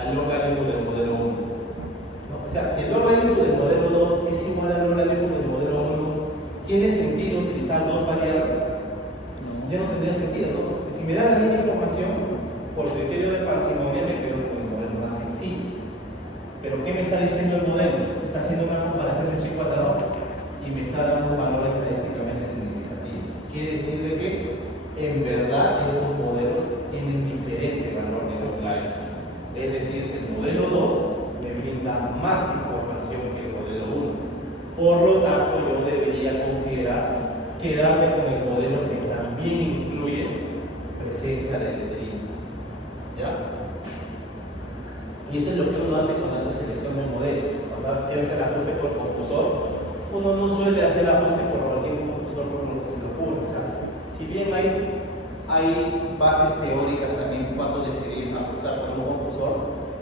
al log likelihood del modelo 1. ¿No? O sea, si el log likelihood del modelo 2 es igual al log likelihood del modelo 1, ¿tiene sentido utilizar dos variables? Ya no tendría sentido, ¿no? Porque si me da la misma información, por criterio de parsimonia me quedo con el modelo más sencillo. Pero ¿qué me está diciendo el modelo? Me está haciendo una comparación de chi cuadrado y me está dando un valor estadísticamente significativo. Quiere decir de que en verdad estos modelos tienen diferente valor de log likelihood. Es decir, el modelo 2 me brinda más información que el modelo 1. Por lo tanto, yo debería considerar quedarme con el modelo que también incluye presencia de letrina. ¿Ya? Y eso es lo que uno hace cuando hace selección de modelos. Cuando quiere hacer ajuste por confusor, uno no suele hacer ajuste por cualquier confusor por lo que se le ocurre. O sea, si bien hay bases teóricas también cuando decidir ajustar por un confusor,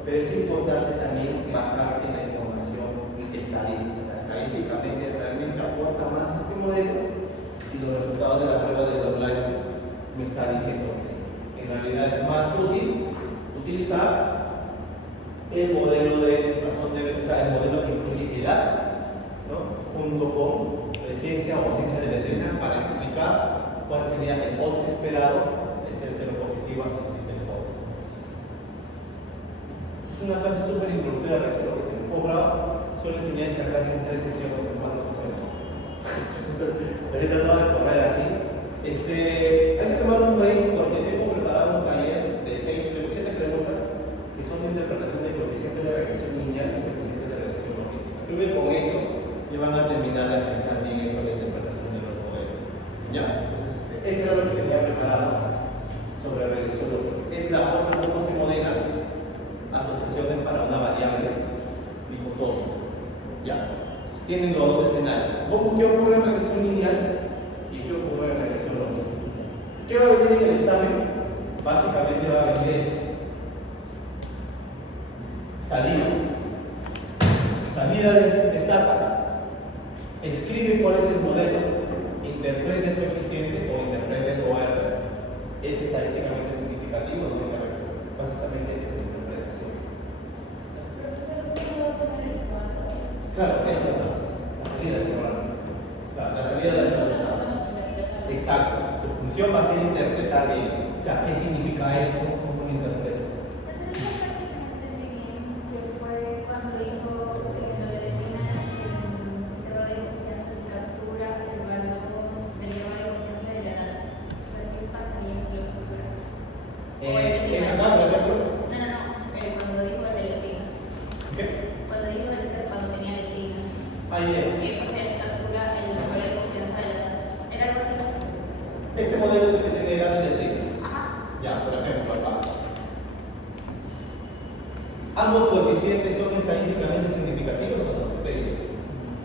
pero es importante también basarse en la información estadística. O sea, estadísticamente realmente aporta más este modelo y los resultados de la prueba de log likelihood me está diciendo que sí. En realidad es más útil utilizar el modelo de razón de o sea, el modelo que incluye edad, ¿no? Junto con presencia o ausencia de letrina para explicar cuál sería el odds esperado de ser seropositivo a cisticercosis. Es una clase súper introductoria de lo que se me cobra. Suelo enseñar esta clase en 3 sesiones, en 4 sesiones. Ahorita tratado de correr así. Hay que tomar un break porque tengo preparado un taller de 7 preguntas que son de interpretación de coeficientes de regresión lineal y coeficientes de regresión logística. Creo que con eso ya van a terminar de analizar bien eso de la interpretación de los modelos. ¿Ya? Entonces, eso era lo que tenía preparado sobre regresión logística. Es la forma en cómo se modelan asociaciones para una variable dicotómica. Ya. Tienen los dos escenarios. ¿Qué ocurre en regresión lineal y qué ocurre en regresión logística? ¿Qué va a venir en el examen? básicamente va a venir esto. Salidas. Salida destaca. Escribe cuál es el modelo. Interpreta el coeficiente o interpreta el OR. Es estadísticamente significativo, no tiene que representar. Básicamente esa es la interpretación. Claro, esta es la salida del programa. La salida del resultado. Exacto. Su función va a ser interpretar bien. O sea, ¿qué significa esto? ¿Cómo lo interpreto? Acá, por ejemplo. Cuando dijo el de letrinas. ¿Qué? Cuando tenía letrinas. Ahí Que se captura el valor de confianza de la data. ¿Era algo así? este modelo es el que tiene edad de letrinas. Ajá. Ya, por ejemplo, acá. ¿Ambos coeficientes son estadísticamente significativos o no? ¿Qué dices?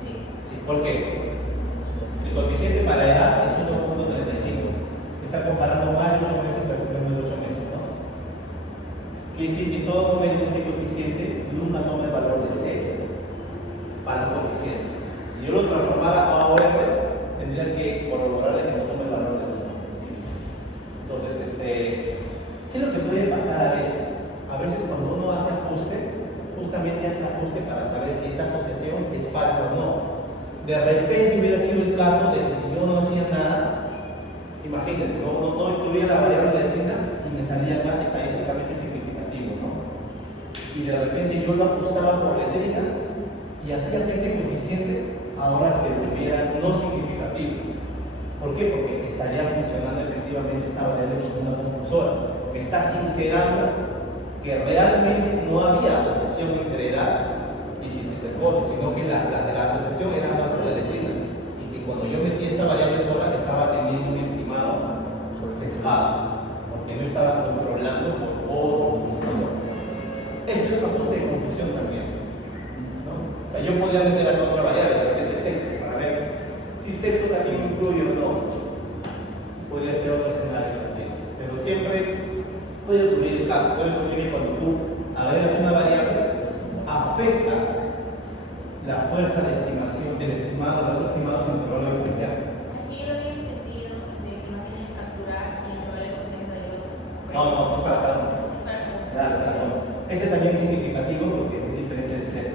Sí. Sí, ¿por qué? El coeficiente para la edad es 1.35. Está comparando más de 8 meses versus menos de 8 meses, ¿no? Quiere decir que en todo momento este coeficiente nunca toma el valor de 0 para el coeficiente. Si yo lo transformara a OR, tendría que corroborarle que no tome el valor de 1. Entonces, ¿qué es lo que puede pasar a veces? A veces cuando uno hace ajuste, justamente hace ajuste para saber si esta asociación es falsa o no. De repente hubiera sido el caso de que si yo no hacía nada, imagínate, no incluía la variable letrina y me salía acá estadísticamente significativo, ¿no? Y de repente yo lo ajustaba por letrina y hacía que este coeficiente ahora se volviera no significativo. ¿Por qué? Porque estaría funcionando efectivamente esta variable como una confusora, que está sincerando que realmente no había asociación entre edad y cisticercosis, sino que la asociación era más por la letrina, y que cuando yo metí esta variable sola estaba teniendo un estimado sesgado, porque no estaba controlando por otro confusor. Esto es un ajuste de confusión también, ¿no? O sea, yo podría meter acá otra variable, de repente sexo, para ver si sexo también influye o no. Podría ser otro escenario también, pero siempre puede ocurrir el caso, puede ocurrir que cuando tú agregas una variable, afecta la fuerza de estimación del estimado, del otro estimado en tu rol de confianza. Aquí yo lo había entendido de que no tienen que capturar ni el valor de confianza del otro. No, es para cada uno. Es para capturar. Claro. Este también es significativo porque es diferente de cero.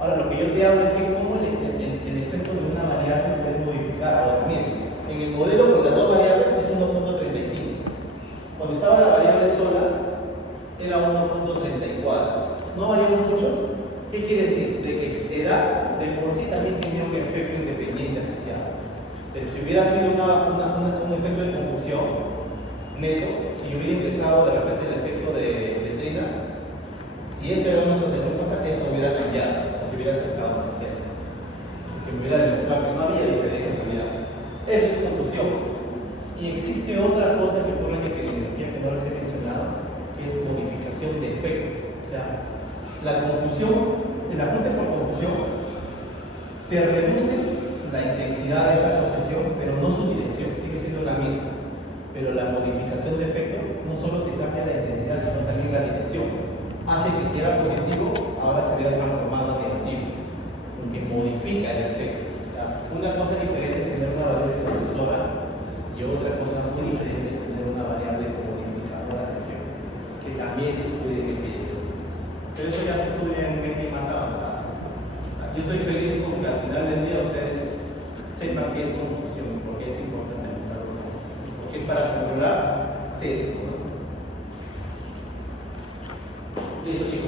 Ahora, lo que yo te hablo es que cómo el efecto de una variable puede modificar. Ahora, miren, en el modelo con las dos variables es 1.35. Cuando estaba la variable sola, era 1.34. ¿No varió mucho? ¿Qué quiere decir? De que edad de por sí también tiene un efecto independiente asociado. Pero si hubiera sido un efecto de confusión neto, si yo hubiera empezado de repente el efecto de letrina, si esto era una asociación falsa, esto hubiera cambiado, o se hubiera acercado más a cero. Que me hubiera demostrado que no había diferencia en realidad. Eso es confusión. Y existe otra cosa que ocurre en epidemiología que no les he mencionado, que es modificación de efecto. O sea, la confusión, el ajuste por confusión, te reduce la intensidad de esta asociación, pero no su dirección, sigue siendo la misma. Pero la modificación de efecto no solo te cambia la intensidad, sino también la dirección. Hace que si era positivo, ahora se vea transformado a negativo, porque modifica el efecto. O sea, una cosa diferente es tener una variable confusora y otra cosa muy diferente es tener una variable modificadora de efecto, que también se estudia en EPI. Pero eso ya se estudia en un EPI más avanzado. O sea, yo soy feliz con que al final del día ustedes sepan qué es confusión, porque es importante mostrar la confusión, porque es para controlar sesgo, ¿no? Listo, chicos.